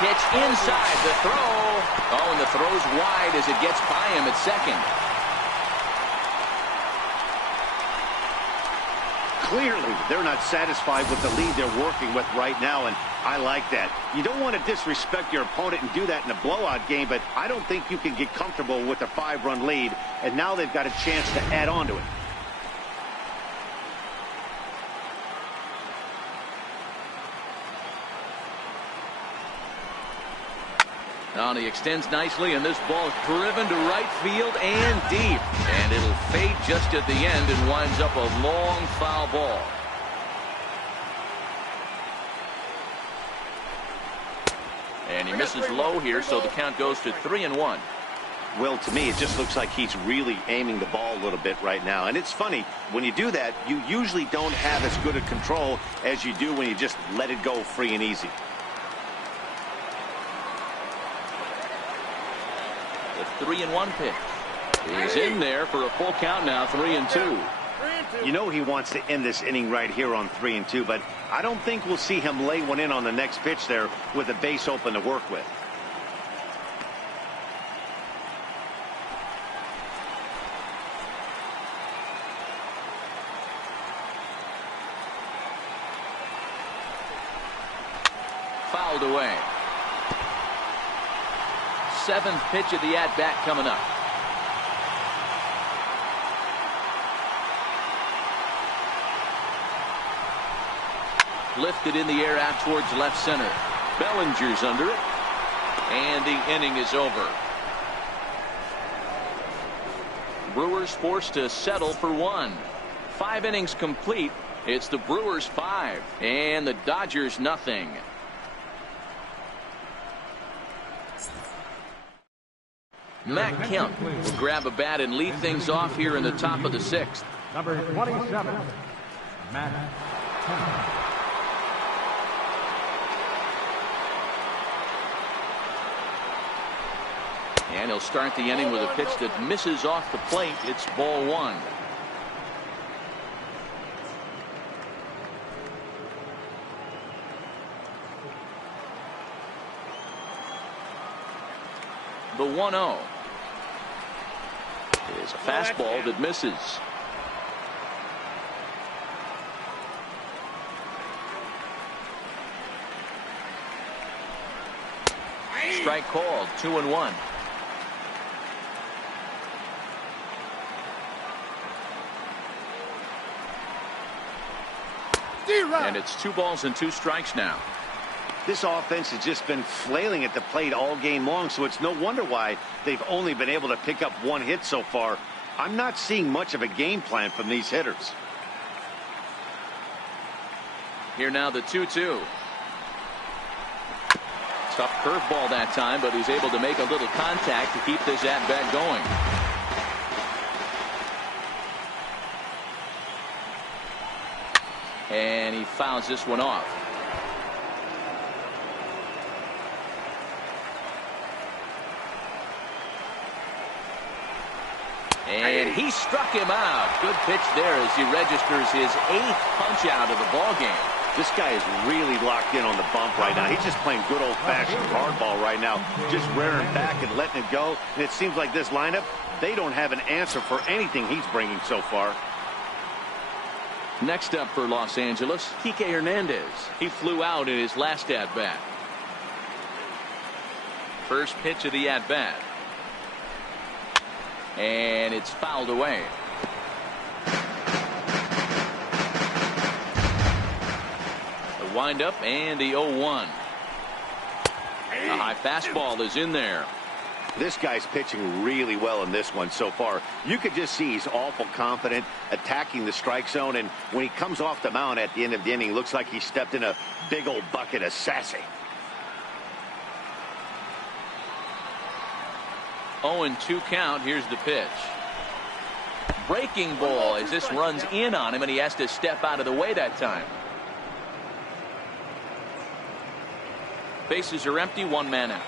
Pitch inside the throw. Oh, and the throw's wide as it gets by him at second. Clearly, they're not satisfied with the lead they're working with right now, and I like that. You don't want to disrespect your opponent and do that in a blowout game, but I don't think you can get comfortable with a 5-run lead, and now they've got a chance to add on to it. Now he extends nicely, and this ball is driven to right field and deep. And it'll fade just at the end and winds up a long foul ball. And he misses low here, so the count goes to 3-1. Well, to me, it just looks like he's really aiming the ball a little bit right now. And it's funny, when you do that, you usually don't have as good a control as you do when you just let it go free and easy. The 3-1 pitch is in there for a full count now, 3-2. You know he wants to end this inning right here on 3-2, but I don't think we'll see him lay one in on the next pitch there with a base open to work with. Fouled away. 7th pitch of the at-bat coming up. Lifted in the air out towards left center. Bellinger's under it. And the inning is over. Brewers forced to settle for 1. 5 innings complete. It's the Brewers 5 and the Dodgers nothing. Matt Kemp will grab a bat and lead things off here in the top of the 6th. Number 27, Matt Kemp. And he'll start the inning with a pitch that misses off the plate. It's ball 1. The 1-0 is a fastball that misses. Strike called. 2-1. And it's 2 balls and 2 strikes now. This offense has just been flailing at the plate all game long, so it's no wonder why they've only been able to pick up 1 hit so far. I'm not seeing much of a game plan from these hitters. Here now the 2-2. Tough curveball that time, but he's able to make a little contact to keep this at-bat going. And he fouls this one off. And he struck him out. Good pitch there as he registers his 8th punch out of the ball game. This guy is really locked in on the bump right now. He's just playing good old-fashioned hardball right now, just rearing back and letting it go. And it seems like this lineup, they don't have an answer for anything he's bringing so far. Next up for Los Angeles, Kike Hernandez. He flew out in his last at-bat. First pitch of the at-bat. And it's fouled away. The windup and the 0-1. A high fastball is in there. This guy's pitching really well in this one so far. You could just see he's awful confident attacking the strike zone, and when he comes off the mound at the end of the inning, looks like he stepped in a big old bucket of sassy. 0-2 count. Here's the pitch. Breaking ball as this runs in on him, and he has to step out of the way that time. Bases are empty, 1 man out.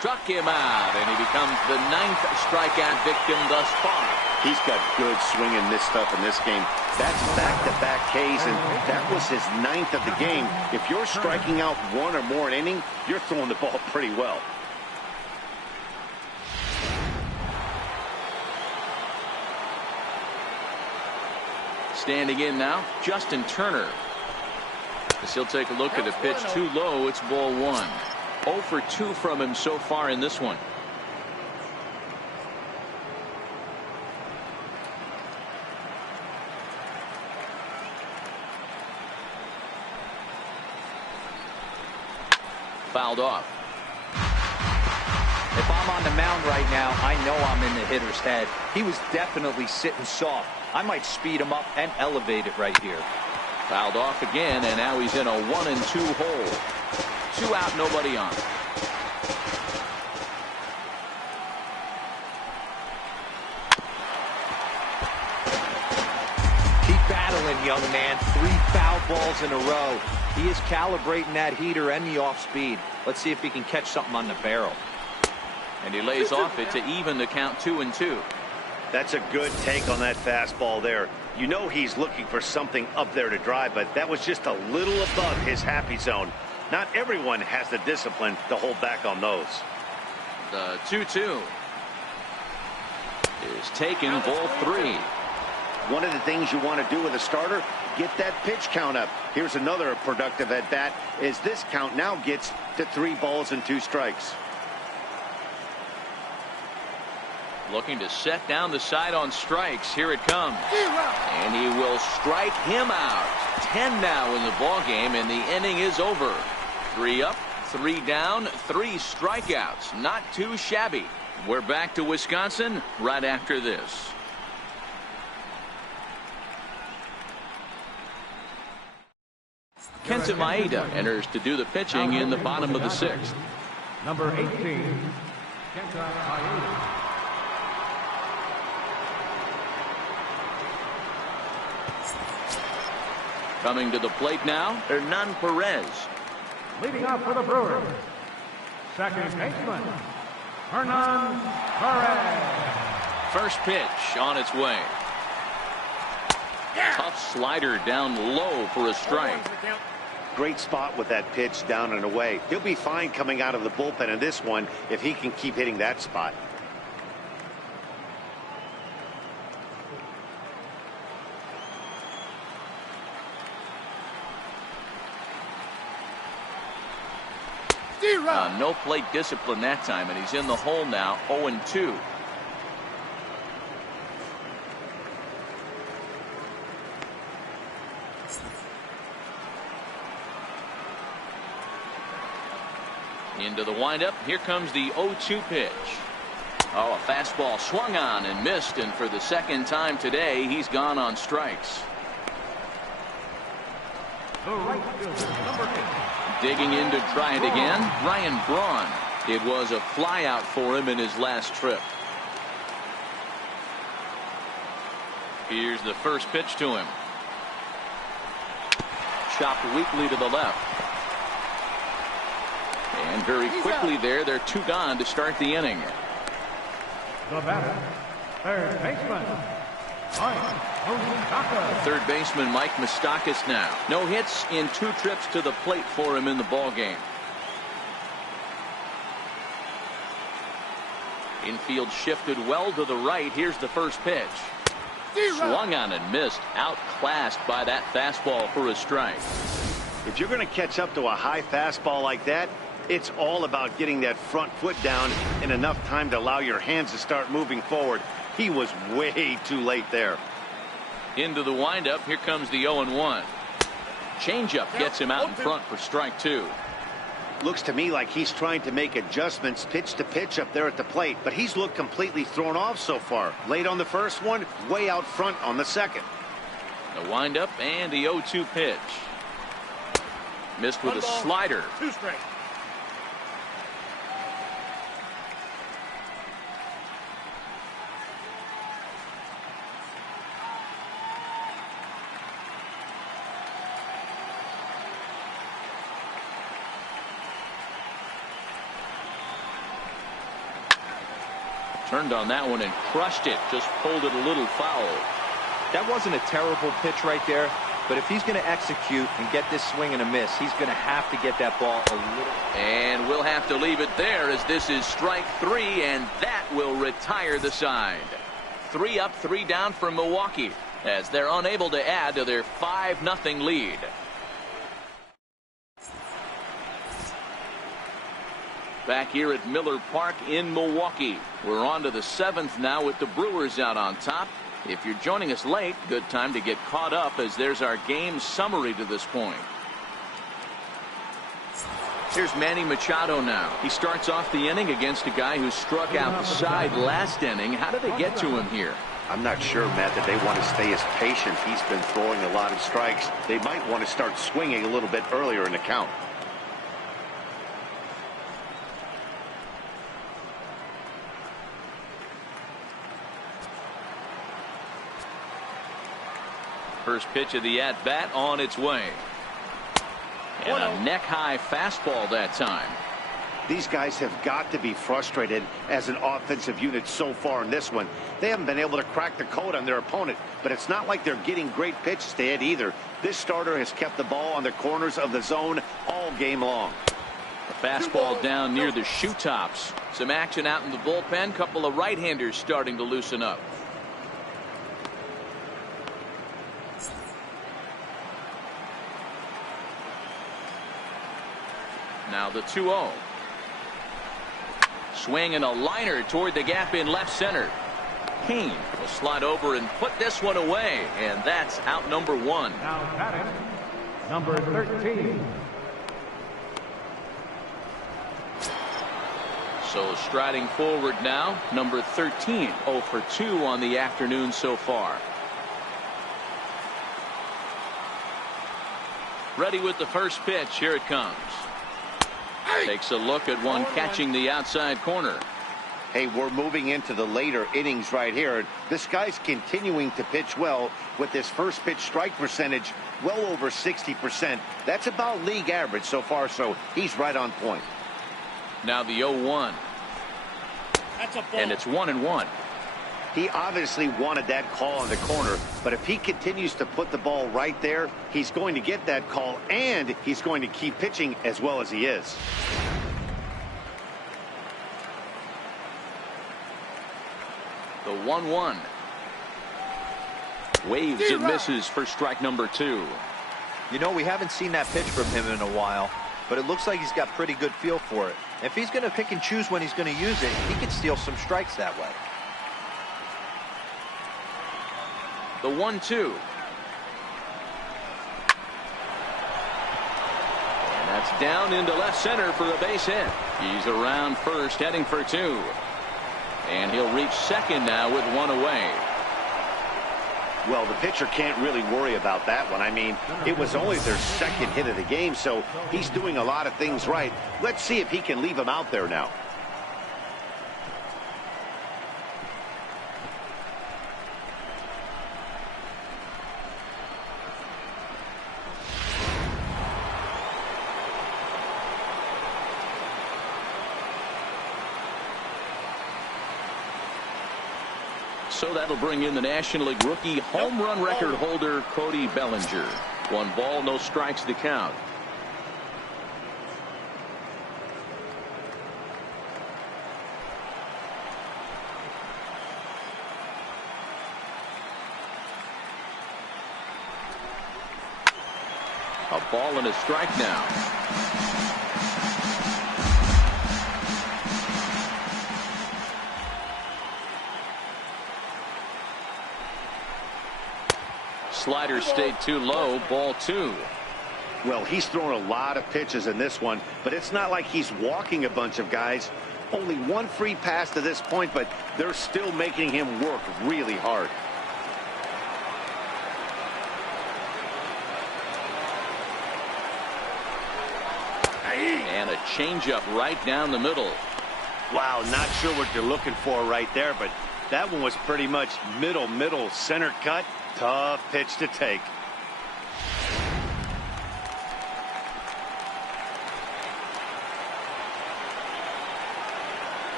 Struck him out, and he becomes the 9th strikeout victim thus far. He's got good swinging this stuff in this game. That's back-to-back Ks, and that was his 9th of the game. If you're striking out 1 or more an inning, you're throwing the ball pretty well. Standing in now, Justin Turner. As he'll take a look at the pitch too low, it's ball 1. 0 for 2 from him so far in this one. Fouled off. If I'm on the mound right now, I know I'm in the hitter's head. He was definitely sitting soft. I might speed him up and elevate it right here. Fouled off again, and now he's in a 1-2 hole. 2 out, nobody on. Keep battling, young man. 3 foul balls in a row. He is calibrating that heater and the off speed. Let's see if he can catch something on the barrel. And he lays off it to even the count 2-2. That's a good take on that fastball there. You know he's looking for something up there to drive, but that was just a little above his happy zone. Not everyone has the discipline to hold back on those. The 2-2 is taken, ball 3. One of the things you want to do with a starter, get that pitch count up. Here's another productive at bat as this count now gets to 3 balls and 2 strikes. Looking to set down the side on strikes. Here it comes. And he will strike him out. 10 now in the ball game, and the inning is over. 3 up, 3 down, 3 strikeouts. Not too shabby. We're back to Wisconsin right after this. Kenta Maeda enters to do the pitching in the bottom of the 6th. Number 18, Kenta Maeda. Coming to the plate now, Hernan Perez. Leading off for the Brewers, Second baseman, Hernan Perez. First pitch on its way. Tough slider down low for a strike. Great spot with that pitch down and away. He'll be fine coming out of the bullpen in this one if he can keep hitting that spot. No plate discipline that time, and he's in the hole now, 0-2. Into the windup. Here comes the 0-2 pitch. Oh, a fastball swung on and missed, and for the second time today, he's gone on strikes. The right fielder, number 8. Digging in to try it again, Ryan Braun. It was a flyout for him in his last trip. Here's the first pitch to him. Chopped weakly to the left. And very quickly there, they're 2 gone to start the inning. The batter, third baseman, Mike Moustakas. Third baseman Mike Moustakas now. No hits in 2 trips to the plate for him in the ball game. Infield shifted well to the right. Here's the first pitch. Swung on and missed. Outclassed by that fastball for a strike. If you're going to catch up to a high fastball like that, it's all about getting that front foot down in enough time to allow your hands to start moving forward. He was way too late there. Into the windup. Here comes the 0-1. Changeup gets him out in front for strike 2. Looks to me like he's trying to make adjustments pitch to pitch up there at the plate, but he's looked completely thrown off so far. Late on the first one, way out front on the second. The windup and the 0-2 pitch. Missed with a slider. 2 straight. Turned on that one and crushed it. Just pulled it a little foul. That wasn't a terrible pitch right there, but if he's going to execute and get this swing and a miss, he's going to have to get that ball a little. And we'll have to leave it there, as this is strike 3, and that will retire the side. 3 up, 3 down for Milwaukee, as they're unable to add to their 5-0 lead. Back here at Miller Park in Milwaukee. We're on to the 7th now with the Brewers out on top. If you're joining us late, good time to get caught up, as there's our game summary to this point. Here's Manny Machado now. He starts off the inning against a guy who struck out the side last inning. How did they get to him here? I'm not sure, Matt, that they want to stay as patient. He's been throwing a lot of strikes. They might want to start swinging a little bit earlier in the count. First pitch of the at-bat on its way. And a neck-high fastball that time. These guys have got to be frustrated as an offensive unit so far in this one. They haven't been able to crack the code on their opponent, but it's not like they're getting great pitches to hit either. This starter has kept the ball on the corners of the zone all game long. A fastball down near the shoe tops. Some action out in the bullpen. Couple of right-handers starting to loosen up. Now the 2-0. Swing and a liner toward the gap in left center. Kane will slide over and put this one away, and that's out number 1. Now batting, number 13. So striding forward now, number 13. 0 for 2 on the afternoon so far. Ready with the first pitch. Here it comes. Takes a look at one catching the outside corner. Hey, we're moving into the later innings right here. This guy's continuing to pitch well with his first pitch strike percentage well over 60%. That's about league average so far, so he's right on point. Now the 0-1. That's a ball. And it's 1-1. He obviously wanted that call in the corner, but if he continues to put the ball right there, he's going to get that call, and he's going to keep pitching as well as he is. The 1-1. Waves and misses for strike number 2. You know, we haven't seen that pitch from him in a while, but it looks like he's got pretty good feel for it. If he's going to pick and choose when he's going to use it, he could steal some strikes that way. The 1-2. And that's down into left center for a base hit. He's around first, heading for 2. And he'll reach second now with 1 away. Well, the pitcher can't really worry about that one. I mean, it was only their second hit of the game, so he's doing a lot of things right. Let's see if he can leave him out there now. So that'll bring in the National League rookie home run record holder Cody Bellinger. 1 ball, no strikes to count. A ball and a strike now. Slider stayed too low. Ball 2. Well, he's thrown a lot of pitches in this one, but it's not like he's walking a bunch of guys. Only 1 free pass to this point, but they're still making him work really hard. And a changeup right down the middle. Wow, not sure what you're looking for right there, but that one was pretty much middle center cut. Tough pitch to take.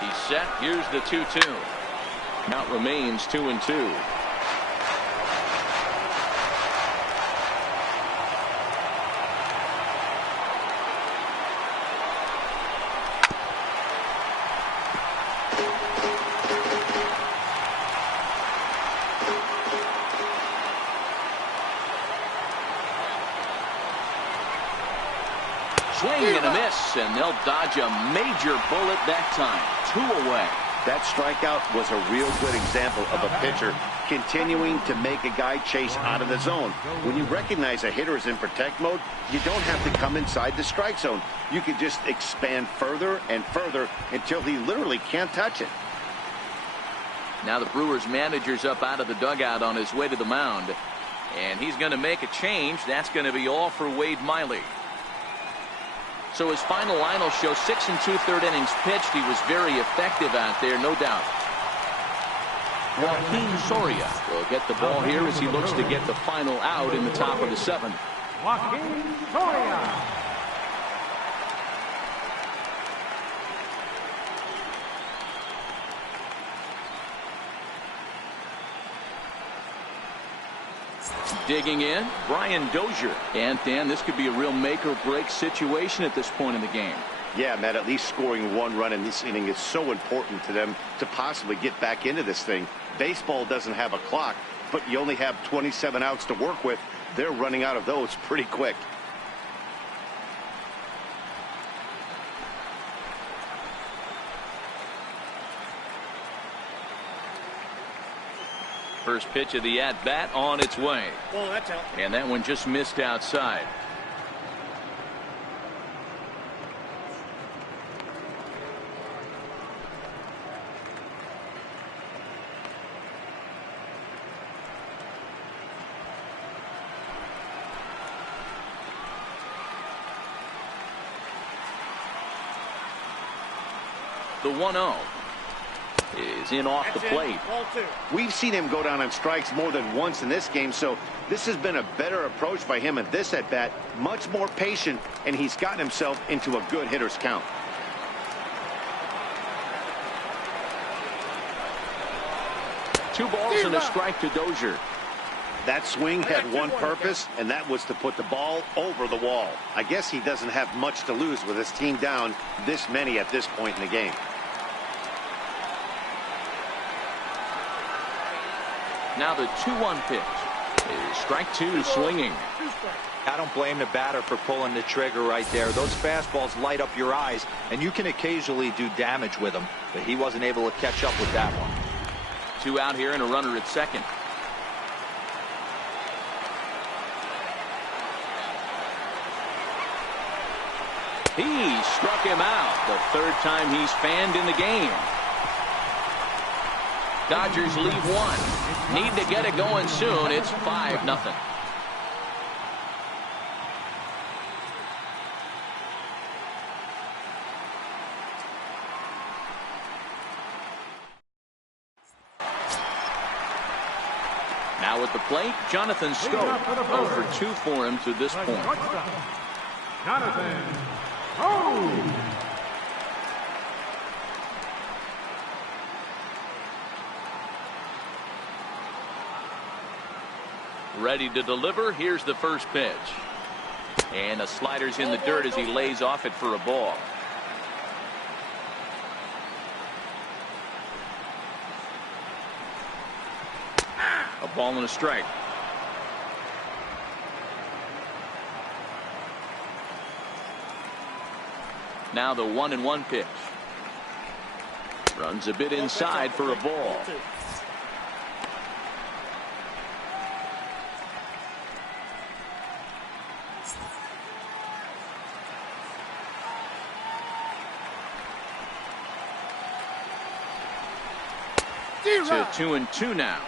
He's set. Here's the 2-2. Count remains 2-2. Swing and a miss, and they'll dodge a major bullet that time. 2 away. That strikeout was a real good example of a pitcher continuing to make a guy chase out of the zone. When you recognize a hitter is in protect mode, you don't have to come inside the strike zone. You can just expand further and further until he literally can't touch it. Now the Brewers manager's up out of the dugout on his way to the mound, and he's going to make a change. That's going to be all for Wade Miley. So his final line will show 6 2/3 innings pitched. He was very effective out there, no doubt. Joaquin Soria will get the ball here as he looks to get the final out in the top of the 7th. Joaquin Soria. Digging in, Brian Dozier. And Dan, this could be a real make or break situation at this point in the game. Yeah, Matt, at least scoring 1 run in this inning is so important to them to possibly get back into this thing. Baseball doesn't have a clock, but you only have 27 outs to work with. They're running out of those pretty quick. First pitch of the at-bat on its way. Oh, that's out. And that one just missed outside. The 1-0 is in off the plate. Ball 2. We've seen him go down on strikes more than once in this game, so this has been a better approach by him at this at-bat. Much more patient, and he's gotten himself into a good hitter's count. 2 balls and a strike to Dozier. That swing had one purpose, and that was to put the ball over the wall. I guess he doesn't have much to lose with his team down this many at this point in the game. Now the 2-1 pitch is strike 2 swinging. I don't blame the batter for pulling the trigger right there. Those fastballs light up your eyes, and you can occasionally do damage with them, but he wasn't able to catch up with that one. 2 out here and a runner at second. He struck him out. The 3rd time he's fanned in the game. Dodgers leave 1. Need to get it going soon. It's 5-0. Now at the plate, Jonathan Scope. 0 for 2 for him to this point. Jonathan. Oh! Ready to deliver. Here's the first pitch. And the slider's in the dirt as he lays off it for a ball. A ball and a strike. Now the 1-1 pitch. Runs a bit inside for a ball. To 2-2 now.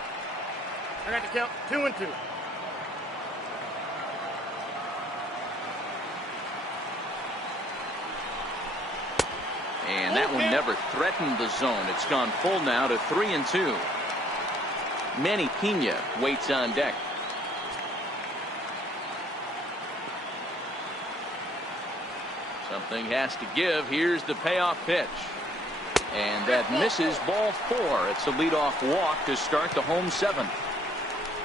I got to count 2-2. And that one never threatened the zone. It's gone full now to 3-2. Manny Pena waits on deck. Something has to give. Here's the payoff pitch. And that misses, ball 4. It's a leadoff walk to start the home 7th.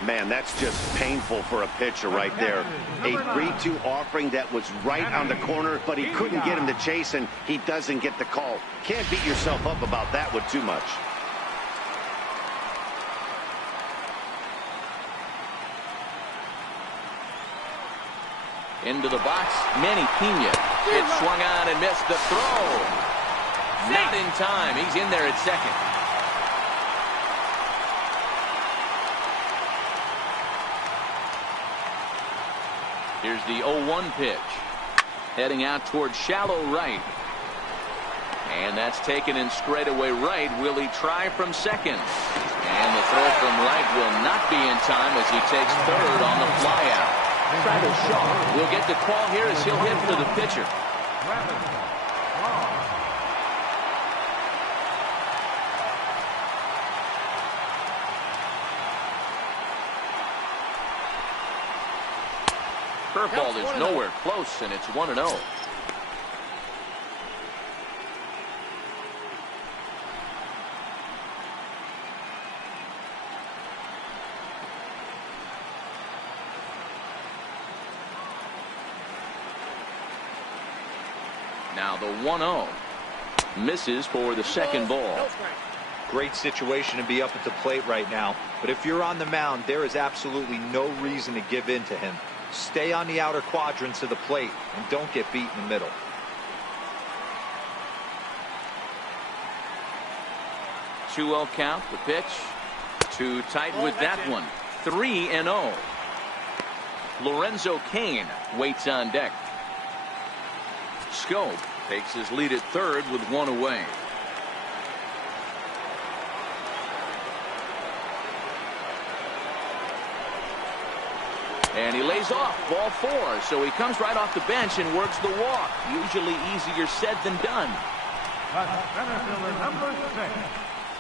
Man, that's just painful for a pitcher right there. A 3-2 offering that was right on the corner, but he couldn't get him to chase, and he doesn't get the call. Can't beat yourself up about that one too much. Into the box, Manny Pena. It swung on and missed the throw. Not in time. He's in there at second. Here's the 0-1 pitch. Heading out towards shallow right. And that's taken in straightaway right. Will he try from second? And the throw from right will not be in time as he takes 3rd on the flyout. Travis Shaw will get the call here as he'll hit for the pitcher. Curveball is nowhere close, and it's 1-0. Now the 1-0 misses for the second ball. Great situation to be up at the plate right now, but if you're on the mound, there is absolutely no reason to give in to him. Stay on the outer quadrants of the plate and don't get beat in the middle. Two-0 count. The pitch too tight with that one. 3-0. Lorenzo Cain waits on deck. Scope takes his lead at 3rd with 1 away. And he lays off, ball 4. So he comes right off the bench and works the walk. Usually easier said than done. Center fielder number 6,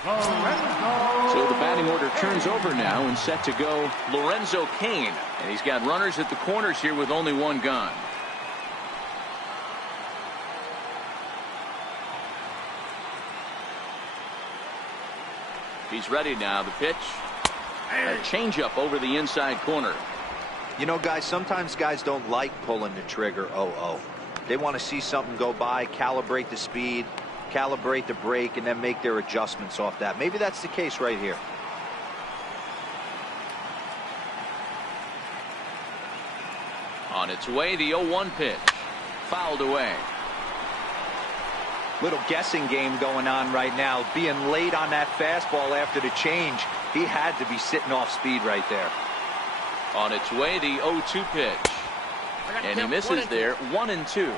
Lorenzo. So the batting order turns over now and set to go Lorenzo Cain. And he's got runners at the corners here with only 1 gone. He's ready now. The pitch. A changeup over the inside corner. You know, guys, sometimes guys don't like pulling the trigger 0-0. They want to see something go by, calibrate the speed, calibrate the brake, and then make their adjustments off that. Maybe that's the case right here. On its way, the 0-1 pitch. Fouled away. Little guessing game going on right now. Being late on that fastball after the change. He had to be sitting off speed right there. On its way, the 0-2 pitch. And he misses there. 1-2.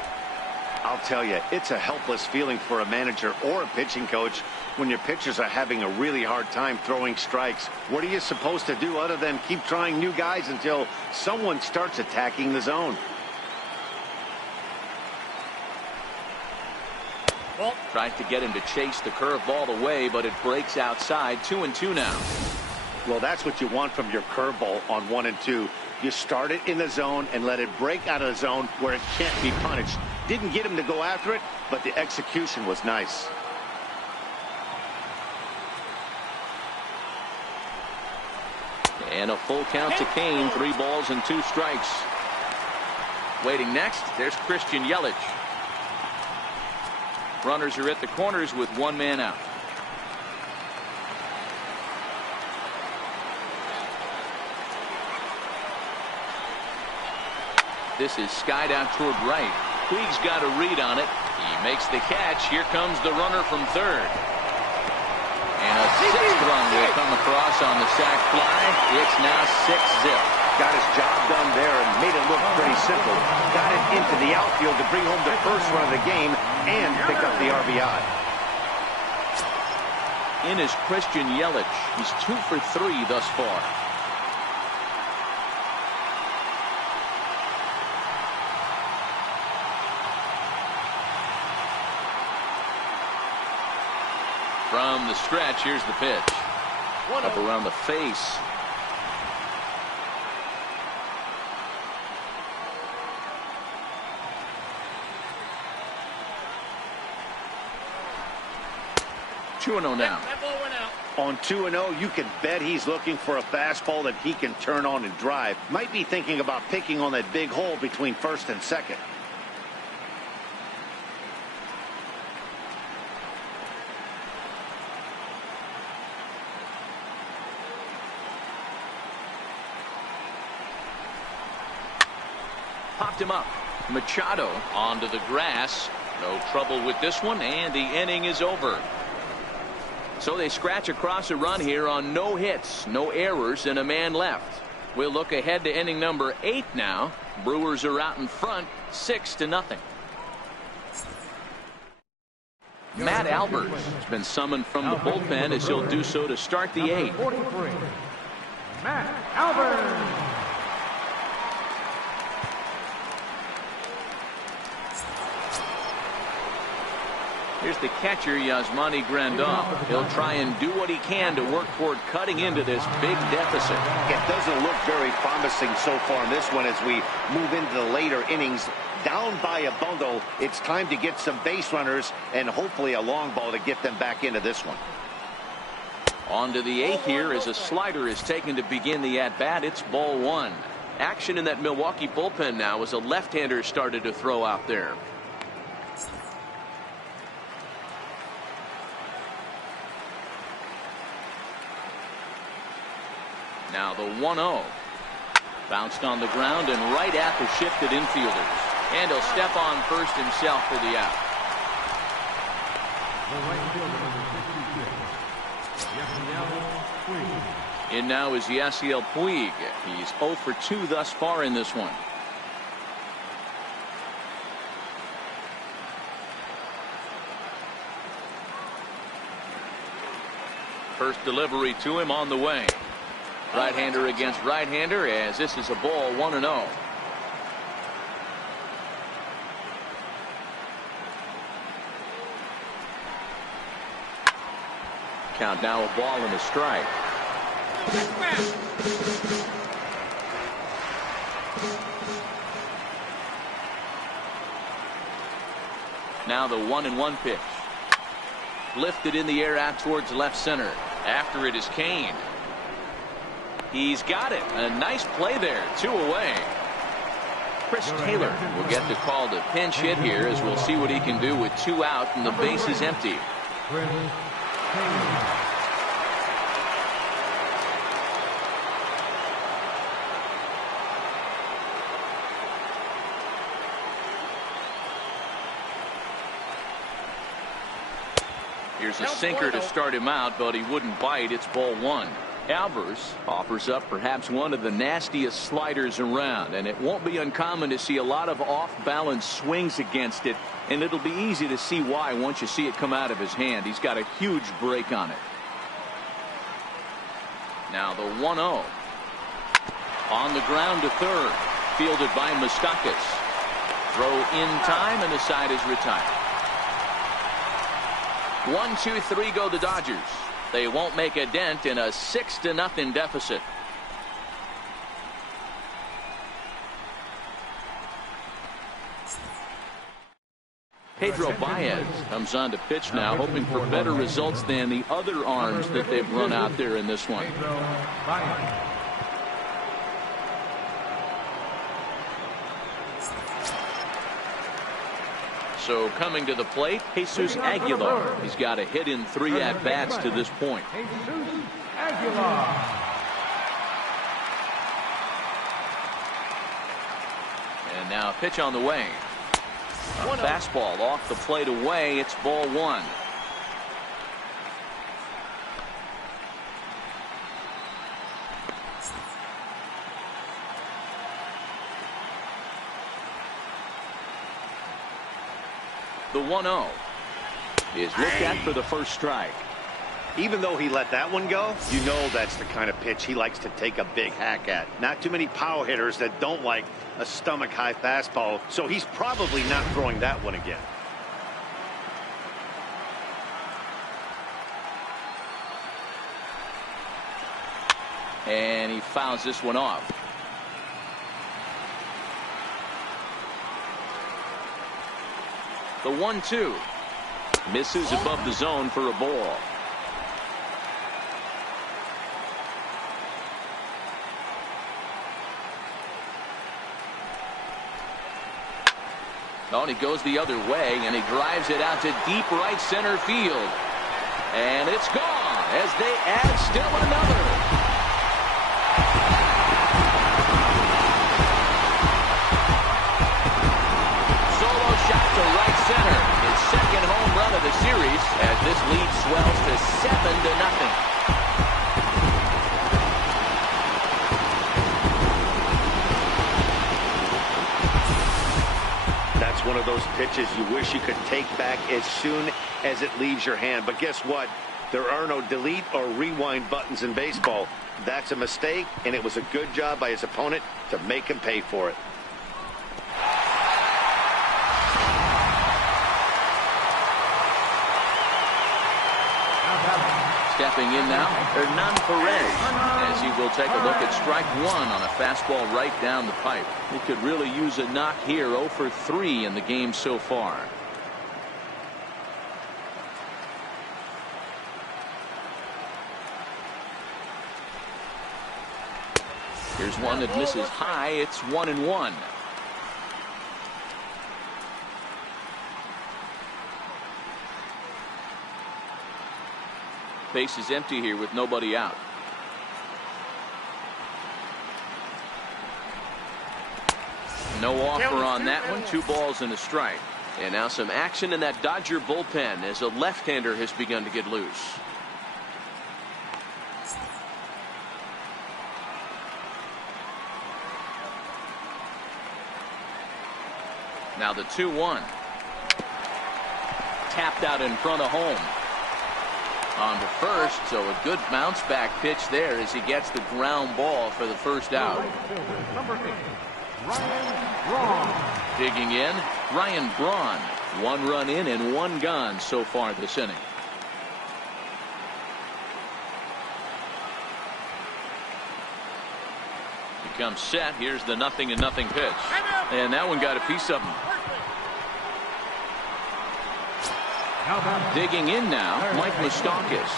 I'll tell you, it's a helpless feeling for a manager or a pitching coach when your pitchers are having a really hard time throwing strikes. What are you supposed to do other than keep trying new guys until someone starts attacking the zone? Tried to get him to chase the curveball away, but it breaks outside. 2-2 now. Well, that's what you want from your curveball on 1 and 2. You start it in the zone and let it break out of the zone where it can't be punished. Didn't get him to go after it, but the execution was nice. And a full count to Kane. 3 balls and 2 strikes. Waiting next, there's Christian Yelich. Runners are at the corners with 1 man out. This is skied out toward right. Puig's got a read on it. He makes the catch. Here comes the runner from third. And a 6th run will come across on the sac fly. It's now 6-zip. Got his job done there and made it look pretty simple. Got it into the outfield to bring home the first run of the game and pick up the RBI. In is Christian Yelich. He's 2 for 3 thus far. From the stretch, here's the pitch. Up around the face. Two 2-0 now. On 2-0, you can bet he's looking for a fastball that he can turn on and drive. Might be thinking about picking on that big hole between first and second. Popped him up. Machado onto the grass. No trouble with this one, and the inning is over. So they scratch across a run here on no hits, no errors, and a man left. We'll look ahead to inning number 8 now. Brewers are out in front, 6-0. Matt Albert has been summoned from the bullpen as he'll do so to start the 8th. 43, Matt Albert. Here's the catcher, Yasmani Grandal. He'll try and do what he can to work toward cutting into this big deficit. It doesn't look very promising so far in this one as we move into the later innings. Down by a bundle, it's time to get some base runners and hopefully a long ball to get them back into this one. On to the 8th here as a slider is taken to begin the at-bat. It's ball 1. Action in that Milwaukee bullpen now as a left-hander started to throw out there. Now the 1-0. Bounced on the ground and right at the shifted infielders. And he'll step on first himself for the out. The right fielder, number 66, Yasiel Puig. In now is Yasiel Puig. He's 0 for 2 thus far in this one. First delivery to him on the way. Right-hander against right-hander as this is a ball 1-0. Count now a ball and a strike. Now the 1-1 pitch. Lifted in the air out towards left center. After it is Kane. He's got it. A nice play there. 2 away. Chris Taylor will get the call to pinch hit here, as we'll see what he can do with 2 out and the base is empty. Here's a sinker to start him out, but he wouldn't bite. It's ball 1. Alvarez offers up perhaps one of the nastiest sliders around, and it won't be uncommon to see a lot of off-balance swings against it, and it'll be easy to see why once you see it come out of his hand. He's got a huge break on it. Now the 1-0. On the ground to third. Fielded by Moustakas. Throw in time, and the side is retired. 1-2-3 go the Dodgers. They won't make a dent in a 6-0 deficit. Pedro Baez comes on to pitch now, hoping for better results than the other arms that they've run out there in this one. So coming to the plate, Jesus Aguilar. He's got a hit in 3 at-bats to this point. Jesus Aguilar. And now a pitch on the way. A fastball off the plate away. It's ball 1. The 1-0 is looked at for the first strike. Even though he let that one go, you know that's the kind of pitch he likes to take a big hack at. Not too many power hitters that don't like a stomach-high fastball, so he's probably not throwing that one again. And he fouls this one off. The 1-2 misses above the zone for a ball. Oh, and he goes the other way, and he drives it out to deep right center field. And it's gone as they add still another. Shot to right center. His second home run of the series as this lead swells to 7-0. That's one of those pitches you wish you could take back as soon as it leaves your hand. But guess what? There are no delete or rewind buttons in baseball. That's a mistake, and it was a good job by his opponent to make him pay for it. Stepping in now, Hernan Perez, as he will take a look at strike 1 on a fastball right down the pipe. He could really use a knock here. 0 for 3 in the game so far. Here's one that misses high. It's 1-1. Base is empty here with nobody out. No offer on that one. 2 balls and a strike. And now some action in that Dodger bullpen as a left-hander has begun to get loose. Now the 2-1. Tapped out in front of home. On to first, so a good bounce back pitch there as he gets the ground ball for the first out. Number 8, Ryan Braun. Digging in, Ryan Braun. 1 run in and 1 gone so far this inning. He comes set. Here's the 0-0 pitch. And that one got a piece of him. Digging in now, Mike Moustakas.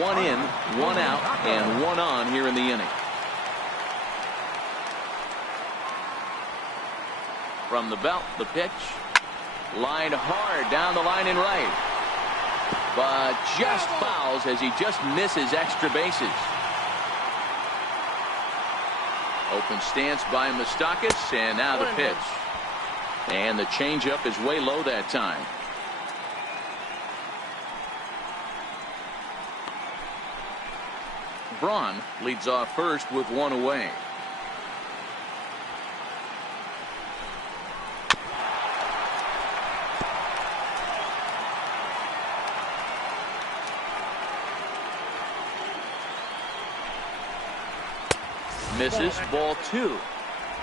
1 in, 1 out, and 1 on here in the inning. From the belt, the pitch. Line hard down the line and right. But just fouls as he just misses extra bases. Open stance by Moustakas, and now the pitch. And the changeup is way low that time. Braun leads off first with 1 away. Misses, ball 2.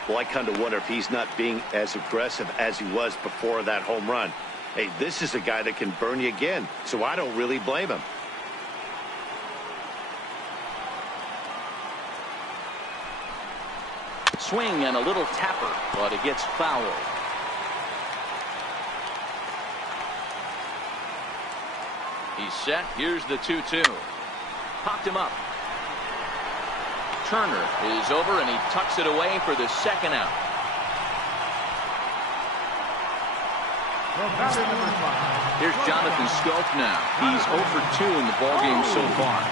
Well, I kind of wonder if he's not being as aggressive as he was before that home run. Hey, this is a guy that can burn you again, so I don't really blame him. Swing and a little tapper, but it gets fouled. He's set. Here's the 2-2. Popped him up. Turner is over, and he tucks it away for the second out. Here's Jonathan Schoop now. He's 0 for 2 in the ballgame so far.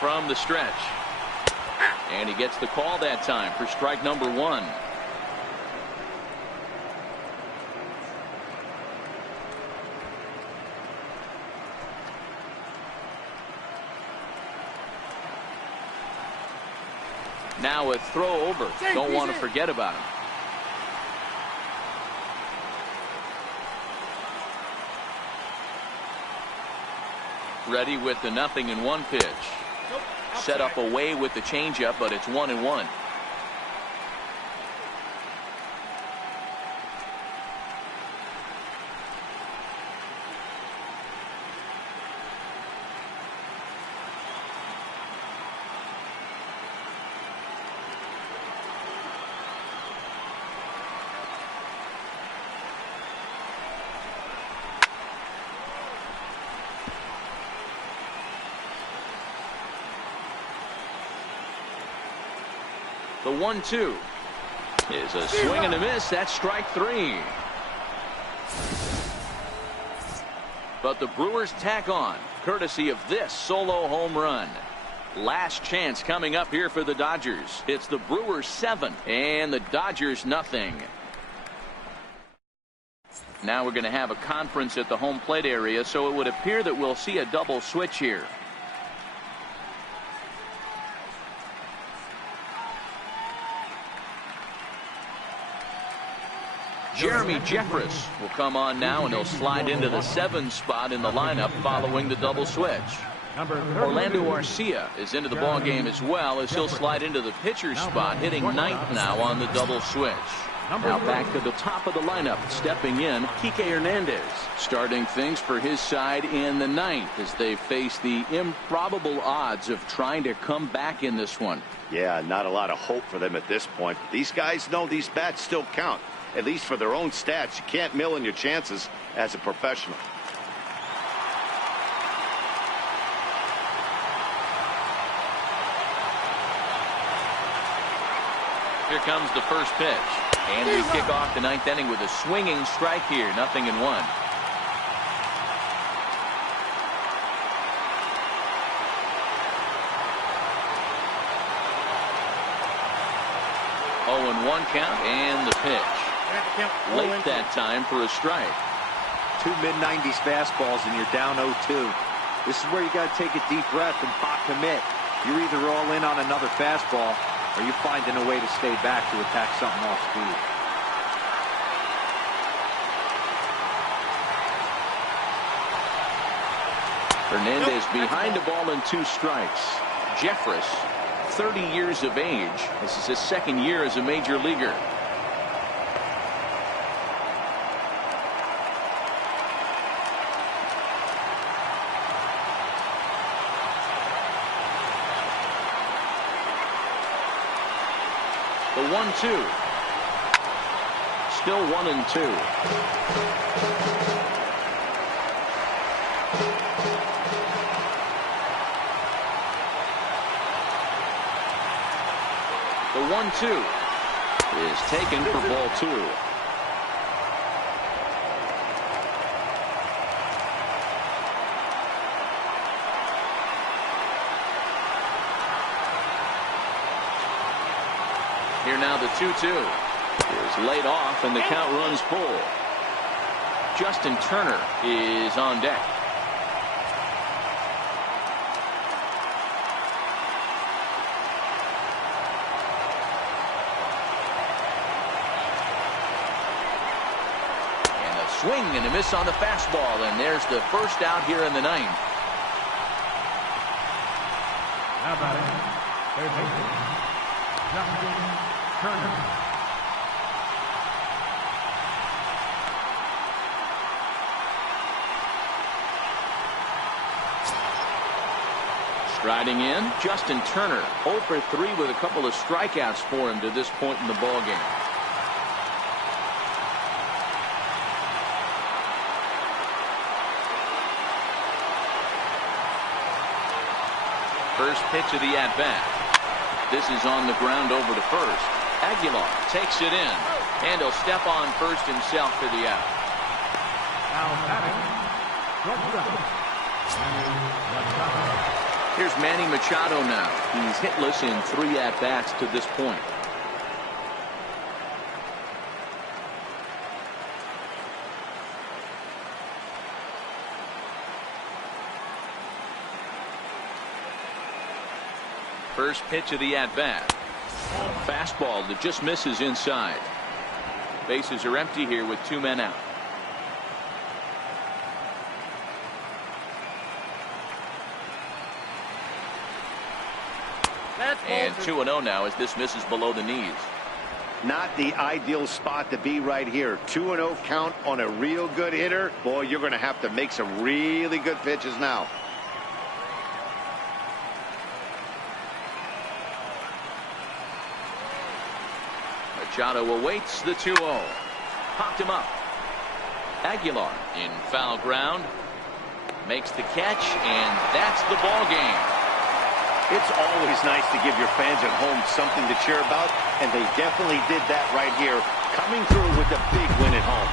From the stretch. And he gets the call that time for strike number 1. Now a throw over. Don't want to forget about him. Ready with the 0-1 pitch. Set up away with the changeup, but it's 1-1. The 1-2 is a swing and a miss. That's strike 3. But the Brewers tack on, courtesy of this solo home run. Last chance coming up here for the Dodgers. It's the Brewers 7 and the Dodgers nothing. Now we're going to have a conference at the home plate area, so it would appear that we'll see a double switch here. Jeremy Jeffress will come on now, and he'll slide into the 7 spot in the lineup following the double switch. Orlando Arcia is into the ball game as well, as he'll slide into the pitcher's spot, hitting 9th now on the double switch. Now back to the top of the lineup, stepping in, Kike Hernandez, starting things for his side in the 9th as they face the improbable odds of trying to come back in this one. Yeah, not a lot of hope for them at this point. These guys know these bats still count, at least for their own stats. You can't mill in your chances as a professional. Here comes the first pitch. And we kick off the 9th inning with a swinging strike here. 0-1. 0-1 count, and the pitch. Late that time for a strike. 2 mid-90s fastballs and you're down 0-2. This is where you got to take a deep breath and pop commit. You're either all in on another fastball, or you're finding a way to stay back to attack something off speed. Hernandez behind the ball and 2 strikes. Jeffress, 30 years of age. This is his 2nd year as a major leaguer. The 1-2 still 1-2. The 1-2 is taken for ball 2. Here now the 2-2 is laid off and the count runs full. Justin Turner is on deck. And a swing and a miss on the fastball, and there's the first out here in the ninth. Now batting, third baseman, Justin Turner. Striding in, Justin Turner, 0 for 3 with a couple of strikeouts for him to this point in the ballgame. First pitch of the at-bat. This is on the ground over to first. Aguilar takes it in, and he'll step on first himself for the out. Now batting, shortstop, Machado. Here's Manny Machado now. He's hitless in 3 at-bats to this point. First pitch of the at-bat. Fastball that just misses inside. Bases are empty here with 2 men out. And 2-0 now as this misses below the knees. Not the ideal spot to be right here. 2-0 count on a real good hitter. Boy, you're going to have to make some really good pitches now. Machado awaits the 2-0. Popped him up. Aguilar in foul ground. Makes the catch, and that's the ball game. It's always nice to give your fans at home something to cheer about, and they definitely did that right here, coming through with a big win at home.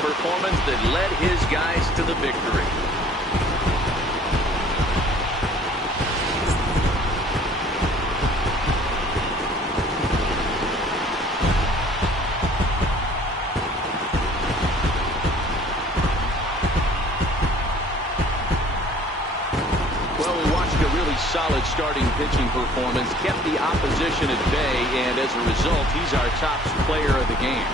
Performance that led his guys to the victory. Well, we watched a really solid starting pitching performance, kept the opposition at bay, and as a result, he's our top player of the game.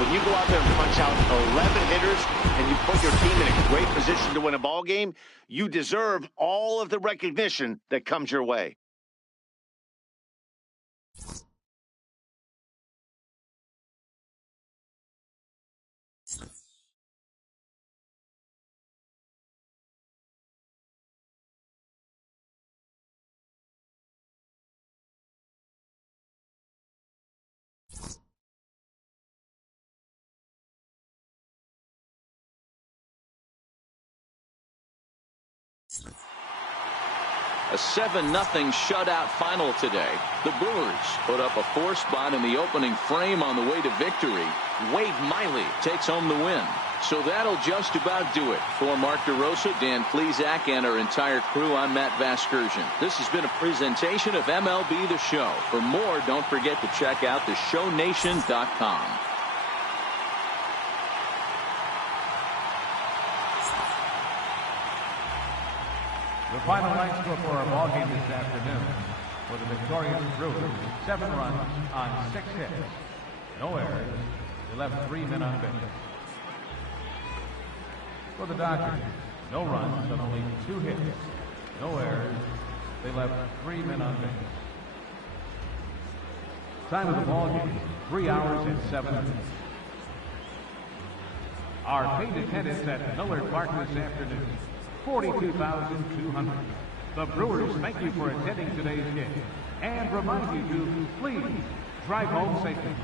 When you go out there and punch out 11 hitters and you put your team in a great position to win a ball game, you deserve all of the recognition that comes your way. A 7-0 shutout final today. The Brewers put up a 4 spot in the opening frame on the way to victory. Wade Miley takes home the win. So that'll just about do it. For Mark DeRosa, Dan Plesac, and our entire crew, I'm Matt Vasgersian. This has been a presentation of MLB The Show. For more, don't forget to check out theshownation.com. The final line score for our ball game this afternoon for the victorious Brewers, 7 runs on 6 hits. No errors. They left 3 men on base. For the Dodgers, no runs on only 2 hits. No errors. They left 3 men on base. Time of the ball game, 3 hours and 7 minutes. Our paid attendance at Miller Park this afternoon, 42,200. The Brewers thank you for attending today's game and remind you to please drive home safely.